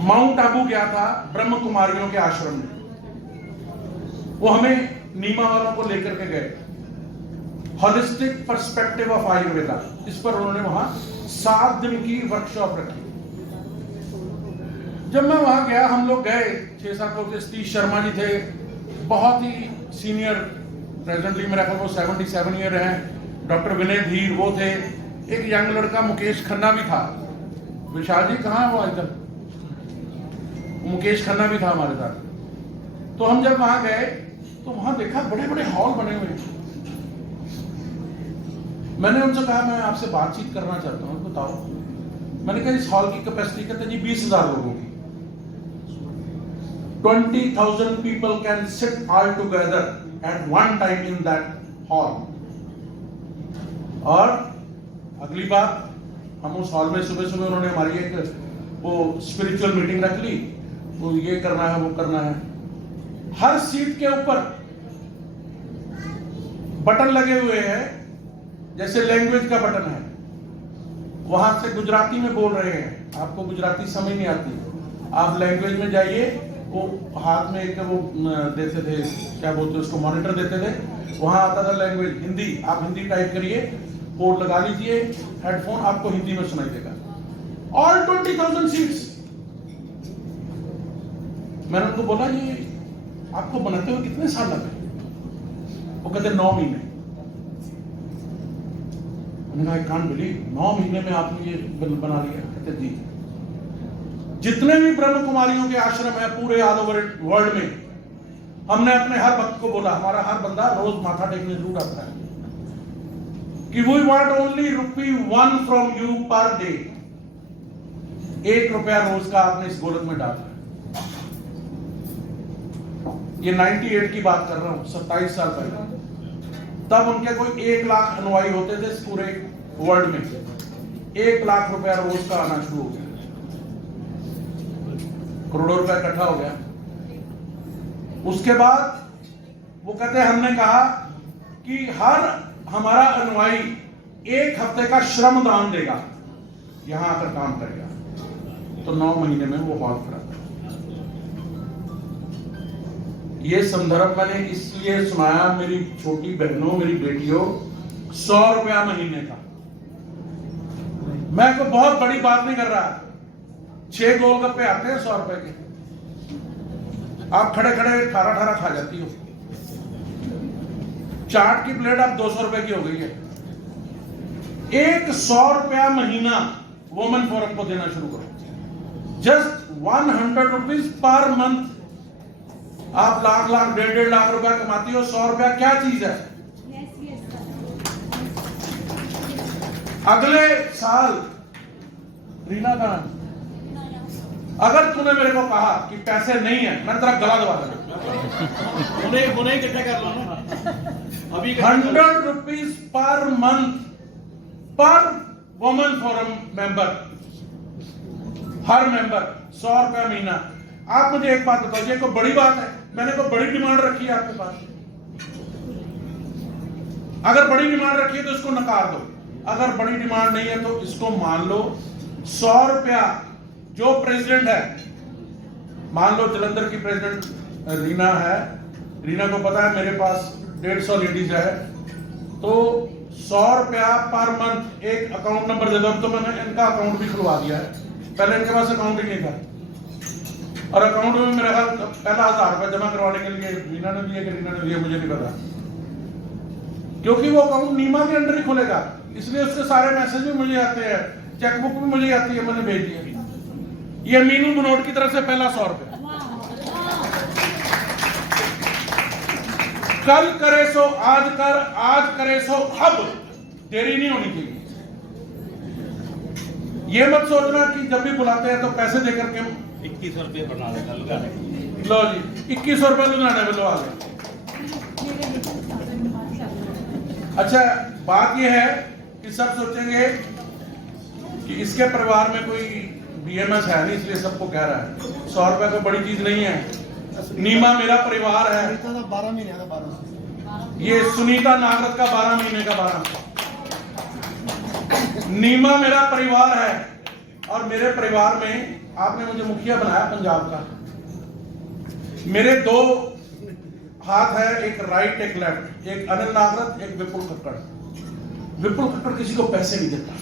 माउंट आबू गया था, ब्रह्म कुमारियों के आश्रम में। वो हमें नीमा वालों को लेकर के गए, होलिस्टिक पर्सपेक्टिव ऑफ आयुर्वेदा, इस पर उन्होंने वहां 7 दिन की वर्कशॉप रखी। जब मैं वहां गया, हम लोग गए, 6-7 लोग थे। सतीश शर्मा जी थे, बहुत ही सीनियर, प्रेजेंटली मेरा ख्याल वो 77 ईयर हैं। डॉक्टर विनय धीर वो थे, एक यंग लड़का मुकेश खन्ना भी था। विशाल जी कहाँ है वो आजकल? मुकेश खन्ना भी था हमारे साथ। तो हम जब वहां गए तो वहां देखा बड़े बड़े हॉल बने हुए, मैंने उनसे कहा मैं आपसे बातचीत करना चाहता हूँ, बताओ। मैंने कहा इस हॉल की कैपेसिटी कहते जी 20,000 लोगों की, 20,000 people can sit all together at one time in that hall। और अगली बात, हम उस हॉल में सुबह सुबह उन्होंने हमारी एक वो स्पिरिचुअल मीटिंग रख ली, वो ये करना है वो करना है। हर सीट के ऊपर बटन लगे हुए हैं, जैसे लैंग्वेज का बटन है, वहां से गुजराती में बोल रहे हैं, आपको गुजराती समझ नहीं आती, आप लैंग्वेज में जाइए, वो हाथ में एक वो देते थे, क्या बोलते उसको, मॉनिटर देते थे, वहां आता था लैंग्वेज हिंदी, आप हिंदी टाइप करिए, पोर्ट लगा लीजिए, हेडफोन आपको हिंदी में सुनाई देगा। All 20,000 seats. मैंने उनको बोला ये आपको बनाते हुए कितने साल लगे? वो कहते 9 महीने। मैंने कहा आई कांट बिलीव, 9 महीने में आपने ये बना लिया? कहते जी। जितने भी ब्रह्म कुमारियों के आश्रम है पूरे ऑल ओवर वर्ल्ड में, हमने अपने हर भक्त को बोला, हमारा हर बंदा रोज माथा टेकने जरूर आता है कि we want only ₹1 from you per day. ₹1 रोज का आपने इस गोलक में डाला। ये 98 की बात कर रहा हूं, 27 साल पहले। तब उनके कोई 1 लाख अनुयायी होते थे इस पूरे वर्ल्ड में। ₹1 लाख रोज का आना शुरू हो गया, करोड़ों रुपया इकट्ठा हो गया। उसके बाद वो कहते हैं हमने कहा कि हर हमारा अनुयायी 1 हफ्ते का श्रम दान देगा, यहां आकर काम करेगा। तो 9 महीने में वो हॉल खड़ा। ये संदर्भ मैंने इसलिए सुनाया, मेरी छोटी बहनों, मेरी बेटियों, ₹100 महीने का। मैं कोई बहुत बड़ी बात नहीं कर रहा। 6 गोलगप्पे आते हैं ₹100 के, आप खड़े खड़े 18 खा जाती हो। चाट की प्लेट आप ₹200 की हो गई है। एक ₹100 महीना वुमेन फोरम को देना शुरू करो। Just ₹100 per month. आप लाख लाख 1.5 लाख रुपया कमाती हो, ₹100 क्या चीज है? अगले साल रीना खान, अगर तूने मेरे को कहा कि पैसे नहीं है, मैं तेरा गला दबा दूंगा। उन्हें इकट्ठा कर लो ना अभी। ₹100 पर मंथ पर वुमेन फोरम मेंबर, हर मेंबर ₹100 महीना। आप मुझे एक बात बताओ, ये कोई बड़ी बात है? मैंने कोई बड़ी डिमांड रखी है आपके पास? अगर बड़ी डिमांड रखी है तो इसको नकार दो, अगर बड़ी डिमांड नहीं है तो इसको मान लो। ₹100 जो प्रेसिडेंट है, मान लो जलंधर की प्रेसिडेंट रीना है, रीना को पता है मेरे पास 150 लेडीज है, तो ₹100 पर मंथ एक अकाउंट नंबर दे दो। तो मैंने इनका अकाउंट भी खुलवा दिया है, पहले इनके पास अकाउंट ही नहीं था, और अकाउंट में मेरा पहला ₹1000 जमा करवाने के लिए रीना ने दिया कि रीना ने दिया मुझे नहीं पता, क्योंकि वो अकाउंट नीमा के अंडर ही खुलेगा, इसलिए उसके सारे मैसेज भी मुझे आते हैं, चेकबुक भी मुझे आती है, मैंने भेज दिया। ये मीनू बनोट की तरफ से पहला ₹100। कल करे सो आज कर, आज करे सो अब, देरी नहीं होनी चाहिए। ये मत सोचना कि जब भी बुलाते हैं तो पैसे देकर के ₹21 बना लेगा लुधियाने। लो जी, ₹21 लुधियाने में लो आ गए। अच्छा, बात यह है कि सब सोचेंगे कि इसके परिवार में कोई BMS है नहीं, इसलिए सबको कह रहा है। ₹100 कोई बड़ी चीज नहीं है। नीमा मेरा परिवार है। 12 महीने का 12। ये सुनीता नागरथ का 12 महीने का 12। नीमा मेरा परिवार है, और मेरे परिवार में आपने मुझे मुखिया बनाया पंजाब का। मेरे 2 हाथ है, एक राइट एक लेफ्ट, एक अनिल नागरथ, एक विपुल खक्कड़। विपुल खक्कड़ किसी को पैसे नहीं देता।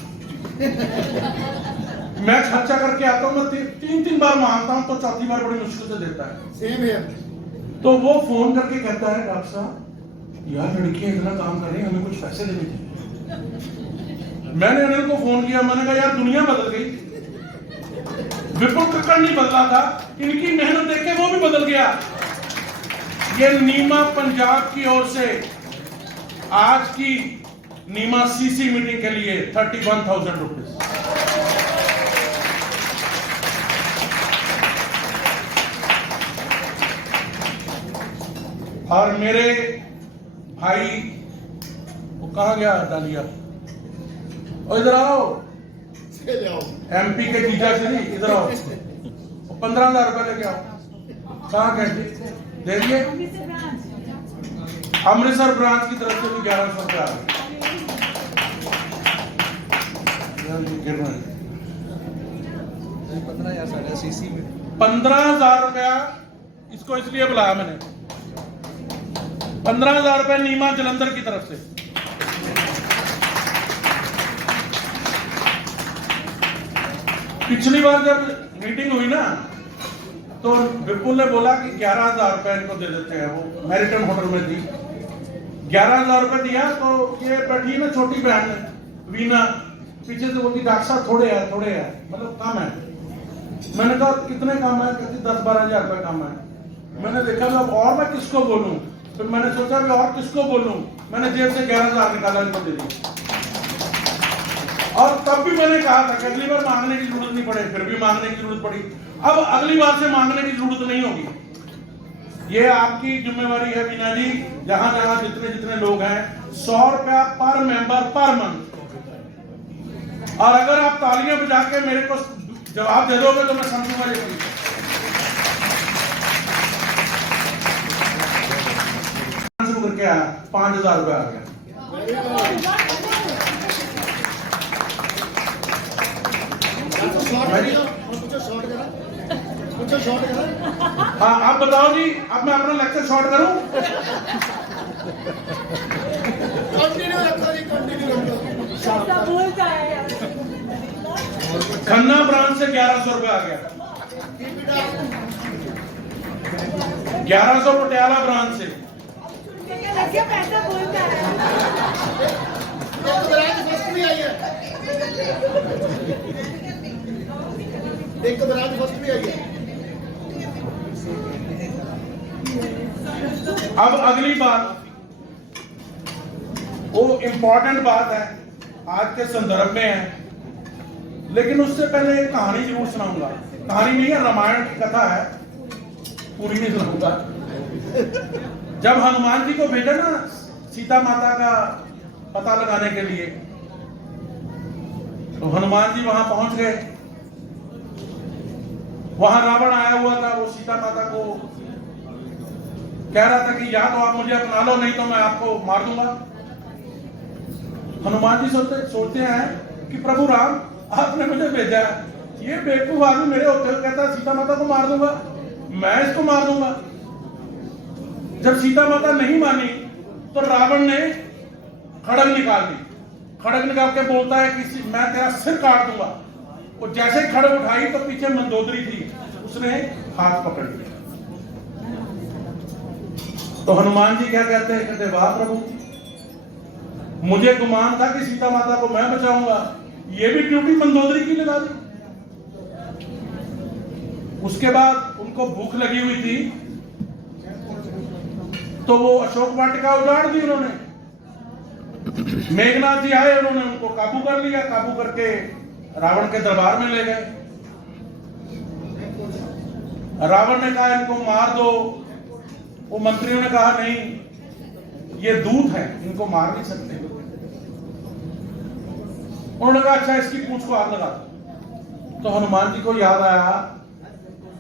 मैं खर्चा करके आता हूं, मैं 3 बार मांगता हूं तो चौथी बार बड़ी मुश्किल से देता है। सेम है। तो वो फोन करके कहता है डॉक्टर साहब यार लड़कियां इतना काम कर रही हैं, हमें कुछ पैसे देने चाहिए। मैंने अनिल को फोन किया, मैंने कहा यार दुनिया बदल गई, विपुल खक्कड़ नहीं बदला था, इनकी मेहनत देख के वो भी बदल गया। ये नीमा पंजाब की ओर से आज की नीमा सीसी मीटिंग के लिए 31,000 रुपीज। और मेरे भाई वो कहा गया डालिया, और इधर आओ, एमपी के जीजा श्री इधर आओ, 15,000 रुपए लेके आओ। कहाँ गए दे दिए? अमृतसर ब्रांच की तरफ से भी 1100 रुपए आ गए। 15,000 रुपया इसको इसलिए बुलाया मैंने, 15,000 रुपए नीमा जलंधर की तरफ से। पिछली बार जब मीटिंग हुई ना तो विपुल ने बोला कि 11,000 रुपए इनको दे देते हैं, वो मैरिटन होटल में थी। 11,000 रुपए दिया तो ये बैठी ना छोटी बहन वीना पीछे से बोलती डॉक्टर साहब थोड़े है मतलब कम है। मैंने कहा कितने कम है? कहती 10-12,000 रुपए कम है। मैंने देखा अब और मैं किसको बोलूं, फिर मैंने सोचा कि और किसको बोलूं, मैंने जेब से 11,000 निकाला इनको दे दिया। और तब भी मैंने कहा था कि अगली बार मांगने की जरूरत नहीं पड़े, फिर भी मांगने की जरूरत पड़ी। अब अगली बार से मांगने की जरूरत नहीं होगी। ये आपकी जिम्मेवारी है वीना जी, जहां जहां जितने लोग हैं 100 रुपया पर मेंबर पर मंथ। और अगर आप तालियां बजा के मेरे को जवाब दे दोगे तो मैं समझूंगा ये शुरू करके आया 5,000 रुपए आ गया। हाँ आप बताओ जी, अब मैं अपना लेक्चर शॉर्ट करूं? खन्ना ब्रांच से 1100 रुपए आ गया, 1100 पटियाला ब्रांच से, एक तो ब्रांच फर्स्ट भी आई है। अब अगली बात, वो इंपॉर्टेंट बात है, आज के संदर्भ में है, लेकिन उससे पहले एक कहानी जरूर सुनाऊंगा। कहानी नहीं है, रामायण की कथा है, पूरी नहीं सुनाऊंगा। जब हनुमान जी को भेजा ना सीता माता का पता लगाने के लिए, तो हनुमान जी वहां पहुंच गए। वहां रावण आया हुआ था, वो सीता माता को कह रहा था कि या तो आप मुझे अपना लो, नहीं तो मैं आपको मार दूंगा। हनुमान जी सोचते हैं कि प्रभु राम आपने मुझे भेजा, ये बेवकूफ आदमी मेरे होते हुए कहता है सीता माता को मार दूंगा, मैं इसको मार दूंगा। जब सीता माता नहीं मानी तो रावण ने खड़ग निकाल दी। खड़ग निकाल के बोलता है कि मैं तेरा सिर काट दूंगा। वो जैसे खड़ग उठाई तो पीछे मंदोदरी थी, उसने हाथ पकड़ लिया। तो हनुमान जी क्या कहते हैं? कहते वाह प्रभु, मुझे गुमान था कि सीता माता को मैं बचाऊंगा, ये भी ड्यूटी मंदोदरी की लगा दी। उसके बाद उनको भूख लगी हुई थी तो वो अशोक वाटिका उजाड़ दी उन्होंने। मेघनाथ जी आए, उन्होंने उनको काबू कर लिया, काबू करके रावण के दरबार में ले गए। रावण ने कहा इनको मार दो, वो मंत्रियों ने कहा नहीं, ये दूत है, इनको मार नहीं सकते। उन्होंने कहा अच्छा इसकी पूंछ को आग लगा दो। तो हनुमान जी को याद आया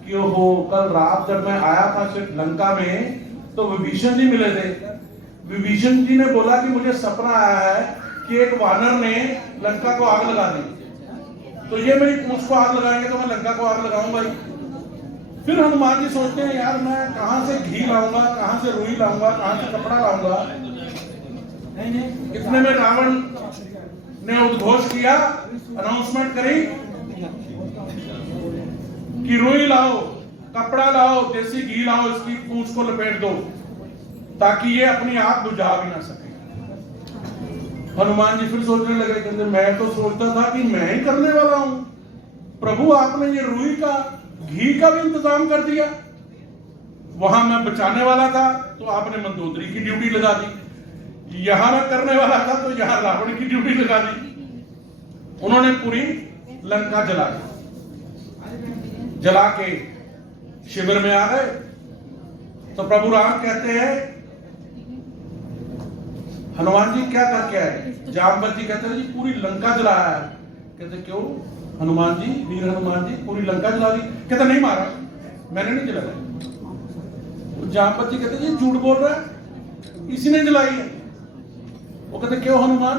कि ओहो, कल रात जब मैं आया था लंका में तो विभीषण जी मिले थे। विभीषण जी ने बोला कि मुझे सपना आया है कि एक वानर ने लंका को आग लगा दी, तो ये मेरी पूंछ को आग लगाएंगे तो मैं लंका को आग लगाऊंगा ही। फिर हनुमान जी सोचते हैं यार मैं कहां से घी लाऊंगा, कहां से रुई लाऊंगा, कहां से कपड़ा लाऊंगा। इतने में रावण ने उद्घोष किया, अनाउंसमेंट करी कि रुई लाओ, कपड़ा लाओ, देसी घी लाओ, इसकी पूंछ को लपेट दो ताकि ये अपनी आग बुझा भी ना सके। हनुमान जी फिर सोचने लगे, कहते मैं तो सोचता था कि मैं ही करने वाला हूं, प्रभु आपने ये रुई का घी का भी इंतजाम कर दिया। वहां मैं बचाने वाला था तो आपने मंदोदरी की ड्यूटी लगा दी। यहां मैं करने वाला था तो यहां रावण की ड्यूटी लगा दी। उन्होंने पूरी लंका जला दी, जला के शिविर में आ गए। तो प्रभु राम कहते हैं हनुमान जी क्या करके आए? जामवंत जी कहते हैं जी पूरी लंका जलाया है। कहते क्यों हनुमान जी, वीर हनुमान जी पूरी लंका जला दी? कहते नहीं महाराज, मैंने नहीं जलाया। जामवंत जी कहते जी झूठ बोल रहा है, इसी ने जलाई है। वो कहते क्यों हनुमान?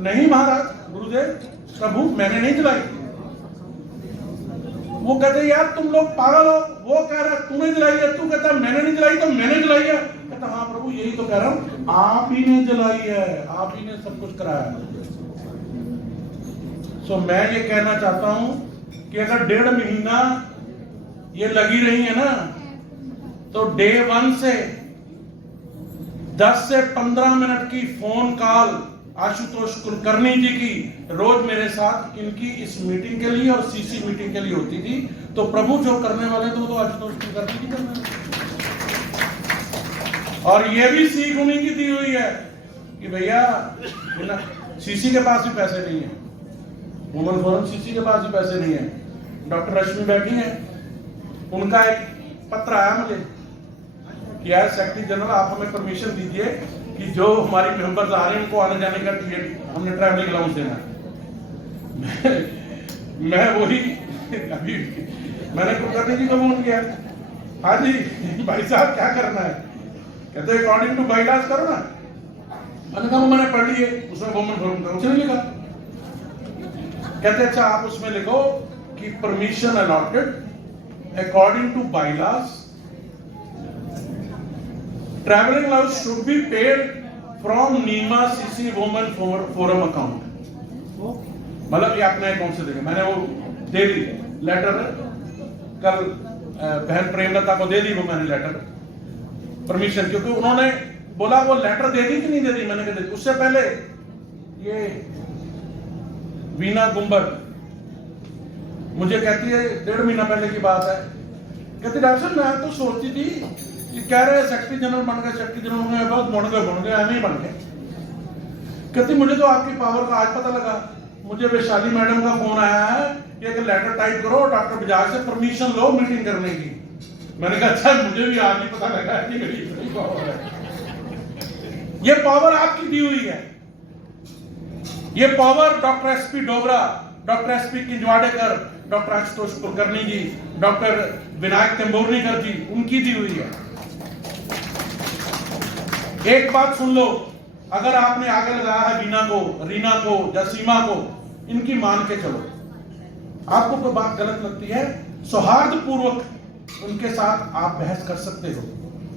नहीं महाराज गुरुदेव, प्रभु मैंने नहीं जलाई। वो कहते यार तुम लोग पागल हो, वो कह रहा है तूने जलाई है, तू कहता मैंने नहीं जलाई तो मैंने जलाई है। कहता हाँ प्रभु यही तो कह रहा हूं, आप ही ने जलाई है, आप ही ने सब कुछ कराया। सो मैं ये कहना चाहता हूं कि अगर 1.5 महीना ये लगी रही है ना, तो डे 1 से 10 से 15 मिनट की फोन कॉल आशुतोष कुलकर्णी जी की रोज मेरे साथ इनकी इस मीटिंग के लिए और सीसी मीटिंग के लिए होती थी। तो प्रभु जो करने वाले थे वो तो आशुतोष कुलकर्णी जी करने वाले। और ये भी सीख उन्हीं की दी हुई है कि भैया सीसी के पास भी पैसे नहीं है, वुमेन फोरम सीसी के पास भी पैसे नहीं है। डॉक्टर रश्मि बैठी है, उनका एक पत्र आया मुझे कि यार सेक्रेटरी जनरल आप हमें परमिशन दीजिए कि जो हमारी मेंबर्स आ रहे हैं उनको आने जाने का टिकट हमने ट्रैवलिंग अलाउंस देना है। मैं वही अभी मैंने कुलकर्णी जी को फोन किया, हाँ जी भाई साहब क्या करना है? कहते अकॉर्डिंग टू बाइलास करो ना। मैंने कहा मैंने पढ़ लिए, उसमें वुमेन फोरम का उसने लिखा। कहते अच्छा आप उसमें लिखो कि permission allotted according to bylaws traveling allowance should be paid from NEMA CC Women Forum account। मतलब ये अपने अकाउंट से देंगे। मैंने वो दे दी लेटर, कल बहन प्रेमलता को दे दी वो मैंने लेटर परमिशन, क्योंकि उन्होंने बोला वो लेटर दे दी कि नहीं दे दी। मैंने कहा उससे पहले ये वीना गुंबर मुझे कहती है 1.5 महीना पहले की बात है, कहती डॉक्टर साहब मैं तो सोचती थी कि कह रहे सेक्रेटरी जनरल बन गए, सेक्रेटरी जनरल में बहुत बन गए ऐसे ही बन गए। कहती मुझे तो आपकी पावर का आज पता लगा, मुझे वैशाली मैडम का फोन आया है कि एक लेटर टाइप करो डॉक्टर बजाज से परमिशन लो मीटिंग करने की। मैंने कहा अच्छा मुझे भी आज ही पता लगा है कि पावर है। ये पावर आपकी दी हुई है, ये power doctor SP Dogra, doctor SP Kinjawadekar, doctor Ashutosh Kulkarni ji, doctor Vinayak Temburnikar ji, उनकी दी हुई है। एक बात सुन लो, अगर आपने आगे लगाया है वीना को, रीना को या सीमा को, इनकी मान के चलो। आपको कोई बात गलत लगती है, सौहार्द पूर्वक उनके साथ आप बहस कर सकते हो,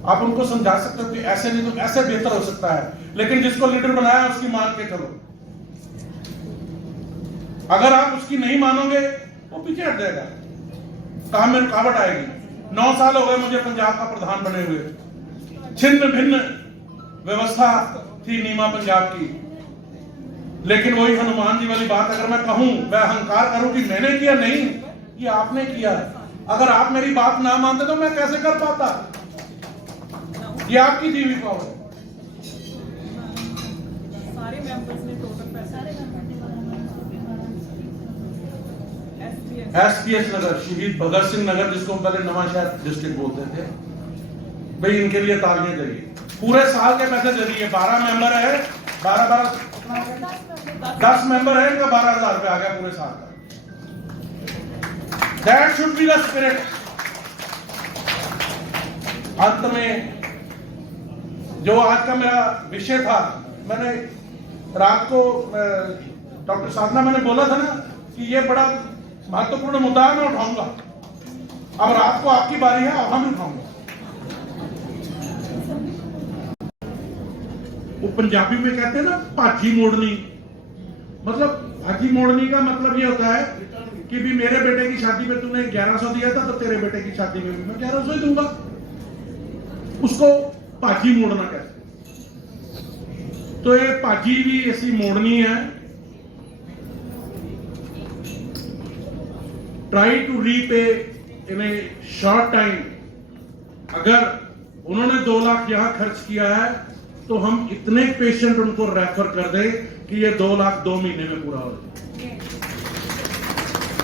आप उनको समझा सकते हो कि ऐसे नहीं तो ऐसे बेहतर हो सकता है, लेकिन जिसको लीडर बनाया उसकी मान के चलो। अगर आप उसकी नहीं मानोगे वो पीछे हट जाएगा, काम में रुकावट आएगी। 9 साल हो गए मुझे पंजाब का प्रधान बने हुए, छिन्न भिन्न व्यवस्था थी नीमा पंजाब की, लेकिन वही हनुमान जी वाली बात अगर मैं कहूं, मैं अहंकार करूं कि मैंने किया, नहीं ये आपने किया। अगर आप मेरी बात ना मानते तो मैं कैसे कर पाता? ये आपकी दी हुई पावर। सारे मेंबर्स ने टोटल पैसा एसपीएस नगर, शहीद भगत सिंह नगर, जिसको पहले नवांशहर डिस्ट्रिक्ट बोलते थे, भाई इनके लिए तालियां चाहिए। पूरे साल के पैसे दे दिए। 12 मेंबर है, 10 मेंबर है, इनका 12,000 रुपए आ गया पूरे साल का। That should be the spirit. अंत में जो आज का मेरा विषय था, मैंने रात को डॉक्टर साधना मैंने बोला था ना कि ये बड़ा महत्वपूर्ण मुद्दा मैं उठाऊंगा। अब रात को आपकी बारी है, अब हम उठाऊंगा। वो पंजाबी में कहते हैं ना भाजी मोड़नी, मतलब भाजी मोड़नी का मतलब ये होता है कि भी मेरे बेटे की शादी में तूने 1100 दिया था तो तेरे बेटे की शादी में भी मैं 1100 ही दूंगा। उसको भाजी मोड़ना कहते। तो ये भाजी भी ऐसी मोड़नी है। Try to repay in a short time. अगर उन्होंने 2 लाख यहां खर्च किया है तो हम इतने पेशेंट उनको रेफर कर दें कि ये 2 लाख 2 महीने में पूरा हो जाए।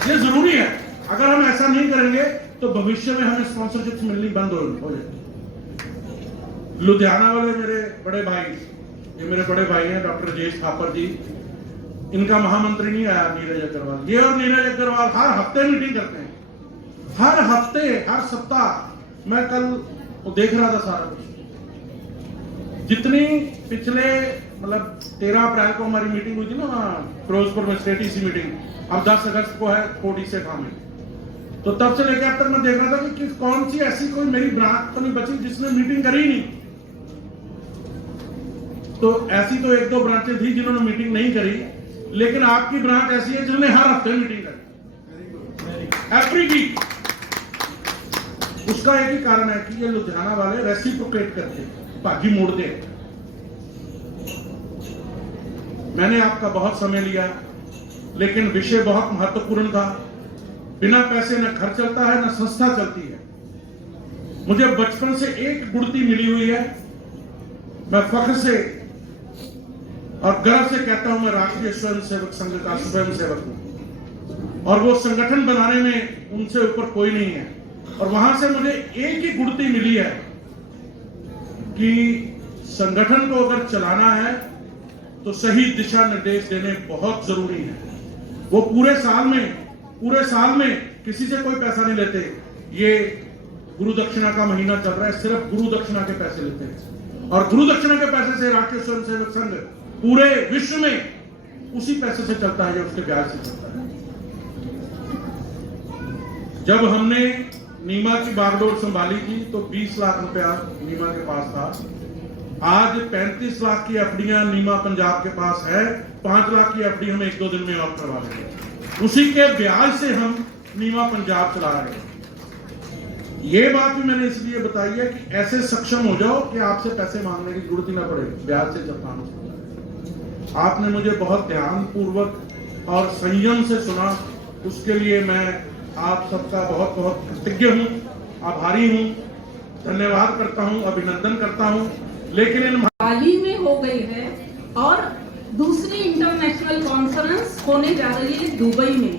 ये जरूरी है। अगर हम ऐसा नहीं करेंगे तो भविष्य में हमें स्पॉन्सरशिप मिलनी बंद हो जाएगी। लुधियाना वाले मेरे बड़े भाई, ये मेरे बड़े भाई हैं डॉक्टर राजेश थापर जी, इनका महामंत्री नहीं आया नीरज अग्रवाल, ये और नीरज अग्रवाल हर हफ्ते मीटिंग करते हैं, हर हफ्ते, हर सप्ताह। मैं कल देख रहा था सारा कुछ, जितनी पिछले मतलब 13 अप्रैल को हमारी मीटिंग हुई थी ना फिरोजपुर में, स्टेट ईसी मीटिंग, अब 10 अगस्त को है कोटी से काम है, तो तब से लेकर अब तक मैं देख रहा था कि कौन सी ऐसी कोई मेरी ब्रांच तो नहीं बची जिसने मीटिंग करी नहीं। तो ऐसी तो 1-2 ब्रांचें थी जिन्होंने मीटिंग नहीं करी, लेकिन आपकी ब्रांच ऐसी है जिन्होंने हर हफ्ते मीटिंग करी, एवरी वीक। उसका एक ही कारण है कि ये लुधियाना वाले रेसिप्रोकेट करते, बाकी मोड़ते हैं। मैंने आपका बहुत समय लिया, लेकिन विषय बहुत महत्वपूर्ण था। बिना पैसे न घर चलता है, न संस्था चलती है। मुझे बचपन से एक गुड़ती मिली हुई है। मैं फख्र से और गर्व से कहता हूं, मैं राष्ट्रीय स्वयंसेवक संघ का स्वयंसेवक हूं, और वो संगठन बनाने में उनसे ऊपर कोई नहीं है। और वहां से मुझे एक ही गुड़ती मिली है कि संगठन को अगर चलाना है तो सही दिशा निर्देश देने बहुत जरूरी है। वो पूरे साल में किसी से कोई पैसा नहीं लेते। ये गुरु दक्षिणा का महीना चल रहा है, सिर्फ गुरु दक्षिणा के पैसे लेते हैं, और गुरु दक्षिणा के पैसे से राष्ट्रीय स्वयंसेवक संघ पूरे विश्व में उसी पैसे से चलता है जो उसके ब्याज से चलता है। जब हमने नीमा की बागडोर संभाली थी तो 20 लाख रुपया नीमा के पास था। आज 35 लाख की एफडीयां नीमा पंजाब के पास है। 5 लाख की एफडी हम 1-2 दिन में और करवा लेंगे। उसी के ब्याज से हम नीमा पंजाब चला रहे हैं। ये बात भी मैंने इसलिए बताई है कि ऐसे सक्षम हो जाओ कि आपसे पैसे मांगने की जरूरत ही ना पड़े, ब्याज से चलना। आपने मुझे बहुत ध्यान पूर्वक और संयम से सुना, उसके लिए मैं आप सबका बहुत बहुत कृतज्ञ हूं, आभारी हूं, धन्यवाद करता हूं, अभिनंदन करता हूं। लेकिन इन हाल ही में हो गई है और दूसरी इंटरनेशनल कॉन्फ्रेंस होने जा रही है दुबई में।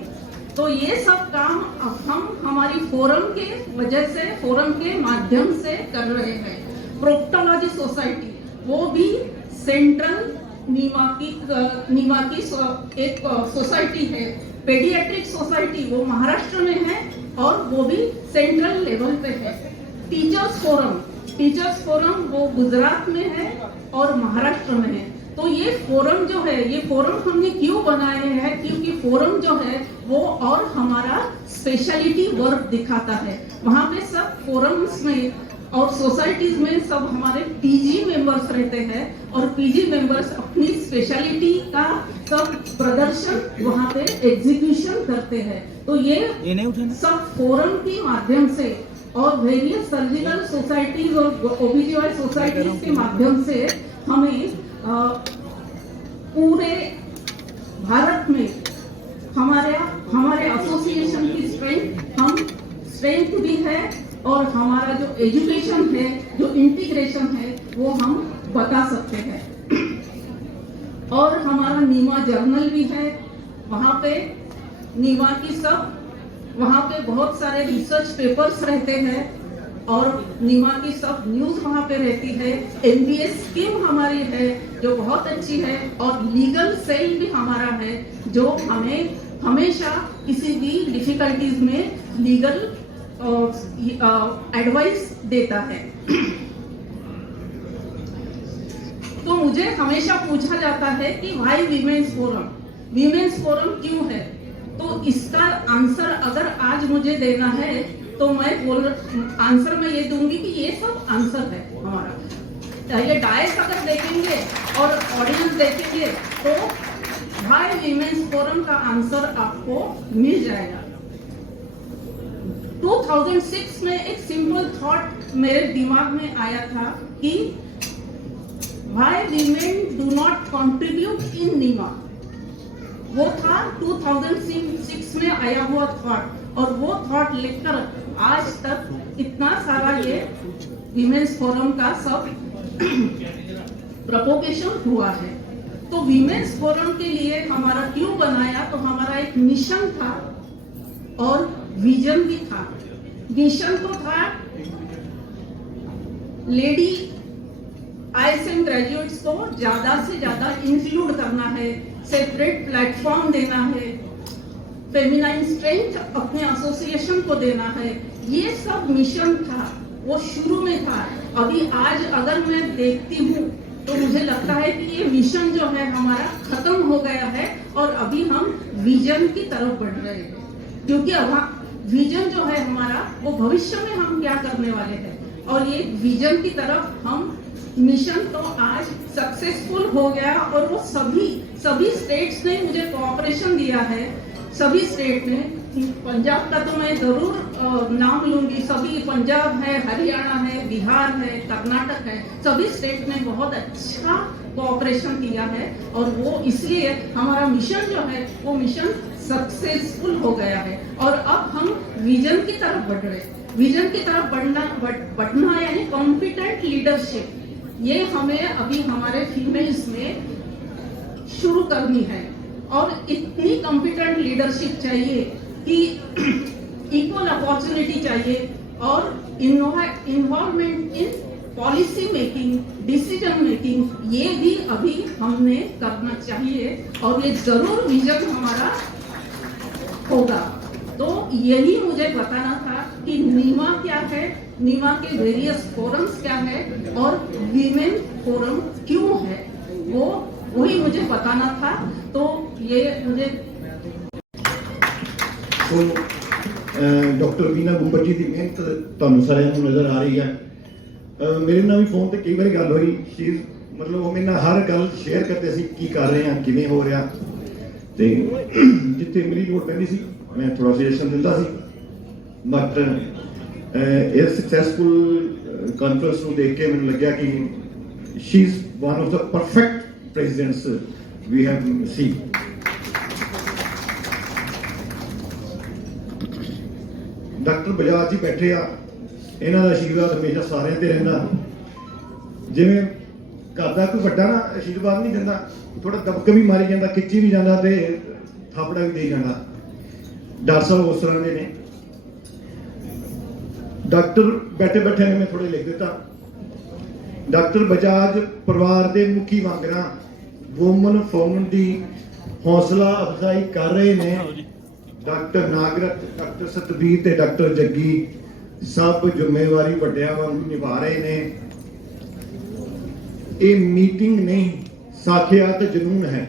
तो ये सब काम अब हम हमारी फोरम के वजह से, फोरम के माध्यम से कर रहे हैं। प्रोक्टोलॉजी सोसाइटी, वो भी सेंट्रल नीमा की एक सोसाइटी है। पेडियाट्रिक सोसाइटी वो महाराष्ट्र में है और वो भी सेंट्रल लेवल पे है। टीचर्स फोरम वो गुजरात में है और महाराष्ट्र में है। तो ये फोरम जो है, ये फोरम हमने क्यों बनाए हैं, क्योंकि फोरम जो है वो और हमारा स्पेशलिटी वर्क दिखाता है। वहाँ पे सब फोरम्स में और सोसाइटीज में सब हमारे पीजी मेंबर्स रहते हैं और पीजी मेंबर्स अपनी स्पेशलिटी का सब प्रदर्शन वहाँ पे एग्जीक्यूशन करते हैं। तो ये सब फोरम के माध्यम से और वेरियस सर्जिकल सोसाइटीज और ओबीजीवाई सोसाइटीज के माध्यम से हमें पूरे भारत में हमारे एसोसिएशन की स्ट्रेंथ भी है और हमारा जो एजुकेशन है, जो इंटीग्रेशन है, वो हम बता सकते हैं। और हमारा नीमा जर्नल भी है, वहाँ पे नीमा की सब, वहाँ पे बहुत सारे रिसर्च पेपर्स रहते हैं और नीमा की सब न्यूज वहाँ पे रहती है। MBA स्कीम हमारी है जो बहुत अच्छी है और लीगल सेल भी हमारा है जो हमें हमेशा किसी भी डिफिकल्टीज में लीगल एडवाइस देता है। तो मुझे हमेशा पूछा जाता है कि भाई वीमेंस फोरम क्यों है? तो इसका आंसर अगर आज मुझे देना है तो मैं आंसर में ये दूंगी कि ये सब आंसर है हमारा। ये डायस अगर देखेंगे और ऑडियंस देखेंगे तो भाई वीमेंस फोरम का आंसर आपको मिल जाएगा। 2006 में एक सिंपल थॉट मेरे दिमाग में आया था कि why women do not contribute in NIMA. वो था 2006 में आया हुआ थॉट और वो थॉट लेकर आज तक इतना सारा ये वीमेंस फोरम का सब प्रोपोगेशन हुआ है। तो वीमेंस फोरम के लिए हमारा क्यों बनाया, तो हमारा एक मिशन था और विजन भी था। मिशन तो था लेडी ISM ग्रेजुएट्स को ज्यादा से ज्यादा इंक्लूड करना है, सेपरेट प्लेटफॉर्म देना है, फेमिनाइन स्ट्रेंथ अपने एसोसिएशन को देना है। ये सब मिशन था, वो शुरू में था। अभी आज अगर मैं देखती हूँ तो मुझे लगता है कि ये मिशन जो है हमारा खत्म हो गया है और अभी हम विजन की तरफ बढ़ रहे हैं, क्योंकि अब विजन जो है हमारा वो भविष्य में हम क्या करने वाले हैं, और ये विजन की तरफ हम मिशन तो आज सक्सेसफुल हो गया। और वो सभी स्टेट्स ने मुझे कोऑपरेशन दिया है, सभी स्टेट ने। पंजाब का तो मैं जरूर नाम लूंगी, सभी पंजाब है, हरियाणा है, बिहार है, कर्नाटक है, सभी स्टेट ने बहुत अच्छा कोऑपरेशन किया है। और वो इसलिए हमारा मिशन जो है वो मिशन सक्सेसफुल हो गया है। और अब हम विजन की तरफ बढ़ रहे हैं। विजन की तरफ बढ़ना यानी कॉम्पिटेंट लीडरशिप, ये हमें अभी हमारे फीमेल्स में शुरू करनी है। और इतनी कॉम्पिटेंट लीडरशिप चाहिए कि इक्वल अपॉर्चुनिटी चाहिए और involvement in policy making, decision making, ये भी अभी हमने करना चाहिए। और ये जरूर विजन हमारा होगा। तो यही मुझे बताना था कि नीमा क्या है, नीमा के वेरियस फोरम्स क्या है और वीमेन फोरम क्यों है, वही मुझे बताना था। तो ये मुझे डॉक्टर वीना बुंबर जी की मेहनत ਤੁਹਾਨੂੰ ਸਾਰਿਆਂ ਨੂੰ ਨਜ਼ਰ ਆ ਰਹੀ ਹੈ। ਮੇਰੇ ਨਾਲ ਵੀ ਫੋਨ ਤੇ ਕਈ ਵਾਰੀ ਗੱਲ ਹੋਈ, ਮਤਲਬ ਉਹ ਮੇਰੇ ਨਾਲ ਹਰ ਗੱਲ ਸ਼ੇਅਰ ਕਰਦੇ ਸੀ, ਕੀ ਕਰ ਰਹੇ ਹਾਂ, ਕਿਵੇਂ ਹੋ ਰਿਹਾ। ਤੇ ਜਿੱਥੇ ਮੇਰੀ ਲੋੜ ਪੈਂਦੀ ਸੀ ਮੈਂ ਥੋੜਾ ਸੁਜੈਸ਼ਨ ਦਿੰਦਾ ਸੀ। ਬਟ ਇਸ ਸਕਸੈਸਫੁਲ ਕਾਨਫਰੰਸ ਨੂੰ ਦੇਖ ਕੇ ਮੈਨੂੰ ਲੱਗਿਆ ਕਿ she is one of the perfect presidents we have seen. Doctor Bajaj ji ਬੈਠੇ ਆ, ਇਹਨਾਂ ਦਾ ਆਸ਼ੀਰਵਾਦ ਹਮੇਸ਼ਾ ਸਾਰਿਆਂ ਤੇ ਰਹਿੰਦਾ। ਜਿਵੇਂ ਘਰ ਦਾ ਕੋਈ ਵੱਡਾ ਨਾ ਆਸ਼ੀਰਵਾਦ ਨਹੀਂ ਦਿੰਦਾ, ਥੋੜਾ ਦਬਕ ਵੀ ਮਾਰੀ ਜਾਂਦਾ, ਖਿੱਚੀ ਵੀ ਜਾਂਦਾ ਤੇ ਥਾਪੜਾ ਵੀ ਦੇ ਜਾਂਦਾ। ਡਾਕਟਰ ਸਾਹਿਬ ਉਸ ਤਰ੍ਹਾਂ ਦੇ ਨੇ। ਡਾਕਟਰ ਬੈਠੇ ਬੈਠੇ ਨੇ ਮੈਂ ਥੋੜੇ ਲਿਖ ਦਿੱਤਾ। ਡਾਕਟਰ ਬਜਾਜ ਪਰਿਵਾਰ ਦੇ ਮੁਖੀ ਵਾਂਗਰਾਂ ਵੂਮਨ ਫੋਰਮ ਦੀ ਹੌਸਲਾ ਅਫਜ਼ਾਈ ਕਰ ਰਹੇ ਨੇ। ਡਾਕਟਰ ਨਾਗਰਤ, ਡਾਕਟਰ ਸਤਬੀਰ ਤੇ ਡਾਕਟਰ ਜੱਗੀ ਸਭ ਜ਼ਿੰਮੇਵਾਰੀ ਵੱਡਿਆਂ ਵਾਂਗ ਨਿਭਾ ਰਹੇ ਨੇ। ਇਹ ਮੀਟਿੰਗ ਨਹੀਂ, ਸਾਖਿਆਤ ਜਨੂਨ ਹੈ।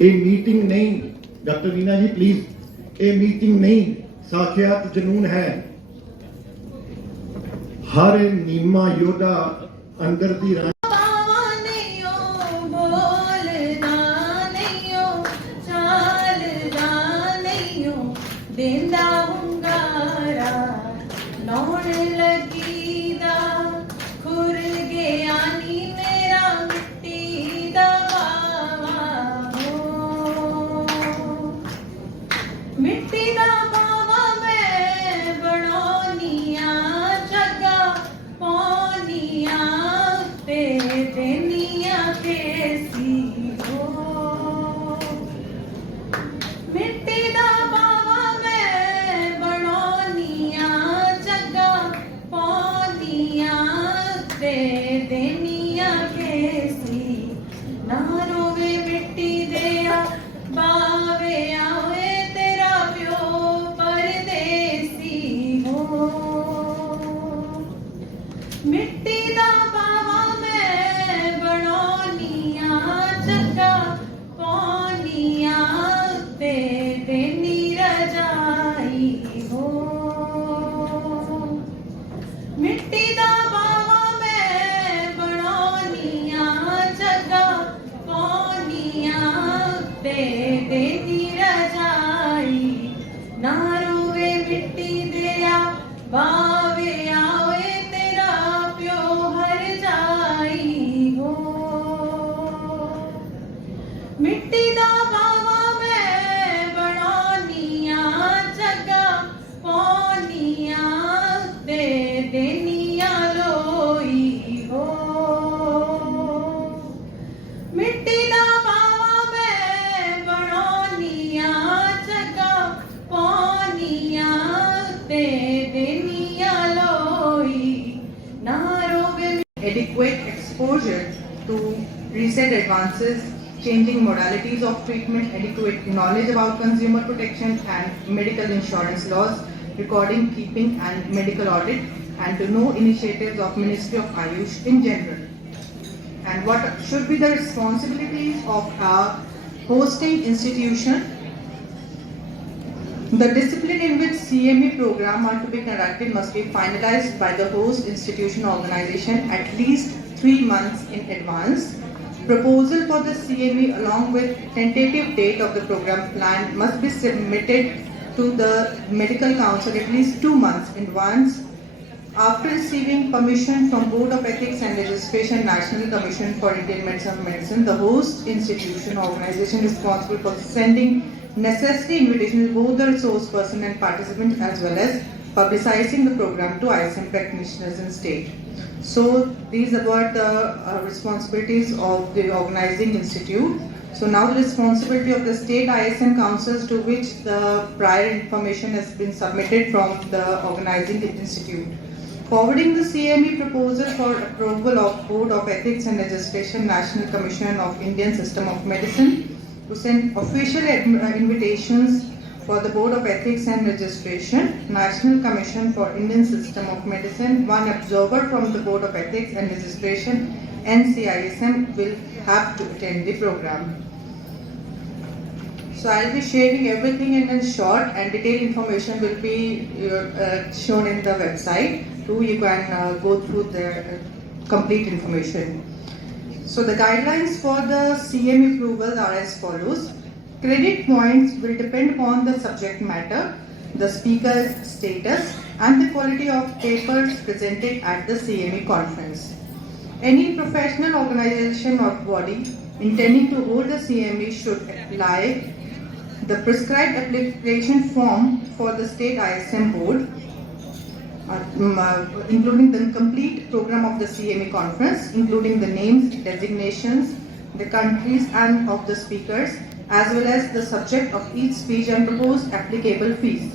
ਇਹ ਮੀਟਿੰਗ ਨਹੀਂ, ਡਾਕਟਰ वीना जी प्लीज, ये मीटिंग नहीं, साक्षात जुनून है। हर नीमा योद्धा अंदर दी needed advances, changing modalities of treatment, adequate knowledge about consumer protection and medical insurance laws, recording, keeping and medical audit, and to know initiatives of Ministry of Ayush in general. And what should be the responsibilities of our hosting institution? The discipline in which CME program are to be conducted must be finalized by the host institution organization at least 3 months in advance. Proposal for the CME along with tentative date of the program plan must be submitted to the Medical Council at least 2 months in advance. After receiving permission from Board of Ethics and Registration, National Commission for Indian Medicine, the host institution organization responsible for sending necessary invitation to both the resource person and participant as well as publicizing the program to ISM practitioners in state. So these are what the responsibilities of the organizing institute. So now the responsibility of the state ISM councils to which the prior information has been submitted from the organizing institute. Forwarding the CME proposal for approval of Board of Ethics and Registration, National Commission of Indian System of Medicine to send official invitations for the Board of Ethics and Registration, National Commission for Indian System of Medicine. One observer from the Board of Ethics and Registration, NCISM, will have to attend the program. So I'll be sharing everything in short, and detailed information will be shown in the website too. You can go through the complete information. So the guidelines for the CME approval are as follows. Credit points will depend upon the subject matter, the speaker's status and the quality of papers presented at the CME conference. Any professional organization or body intending to hold the CME should apply the prescribed application form for the state ISM board, including the complete program of the CME conference, including the names, designations, the countries and of the speakers, as well as the subject of each speech and proposed applicable fees.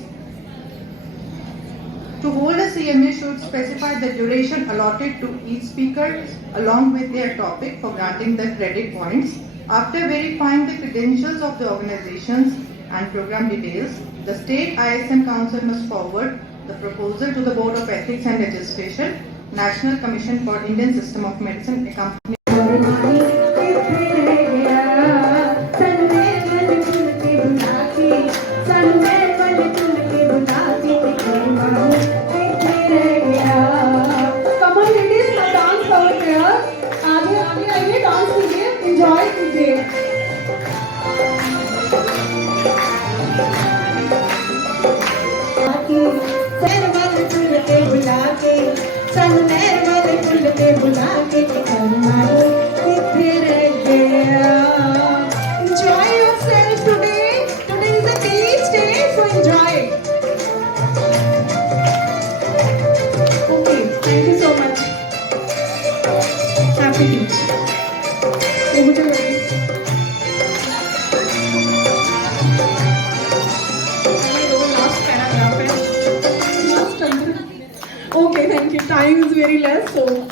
To hold a CME should specify the duration allotted to each speaker along with their topic for granting the credit points. After verifying the credentials of the organizations and program details, the State ISM Council must forward the proposal to the Board of Ethics and Registration, National Commission for Indian System of Medicine, accompanied Okay, thank you. Time is very less, so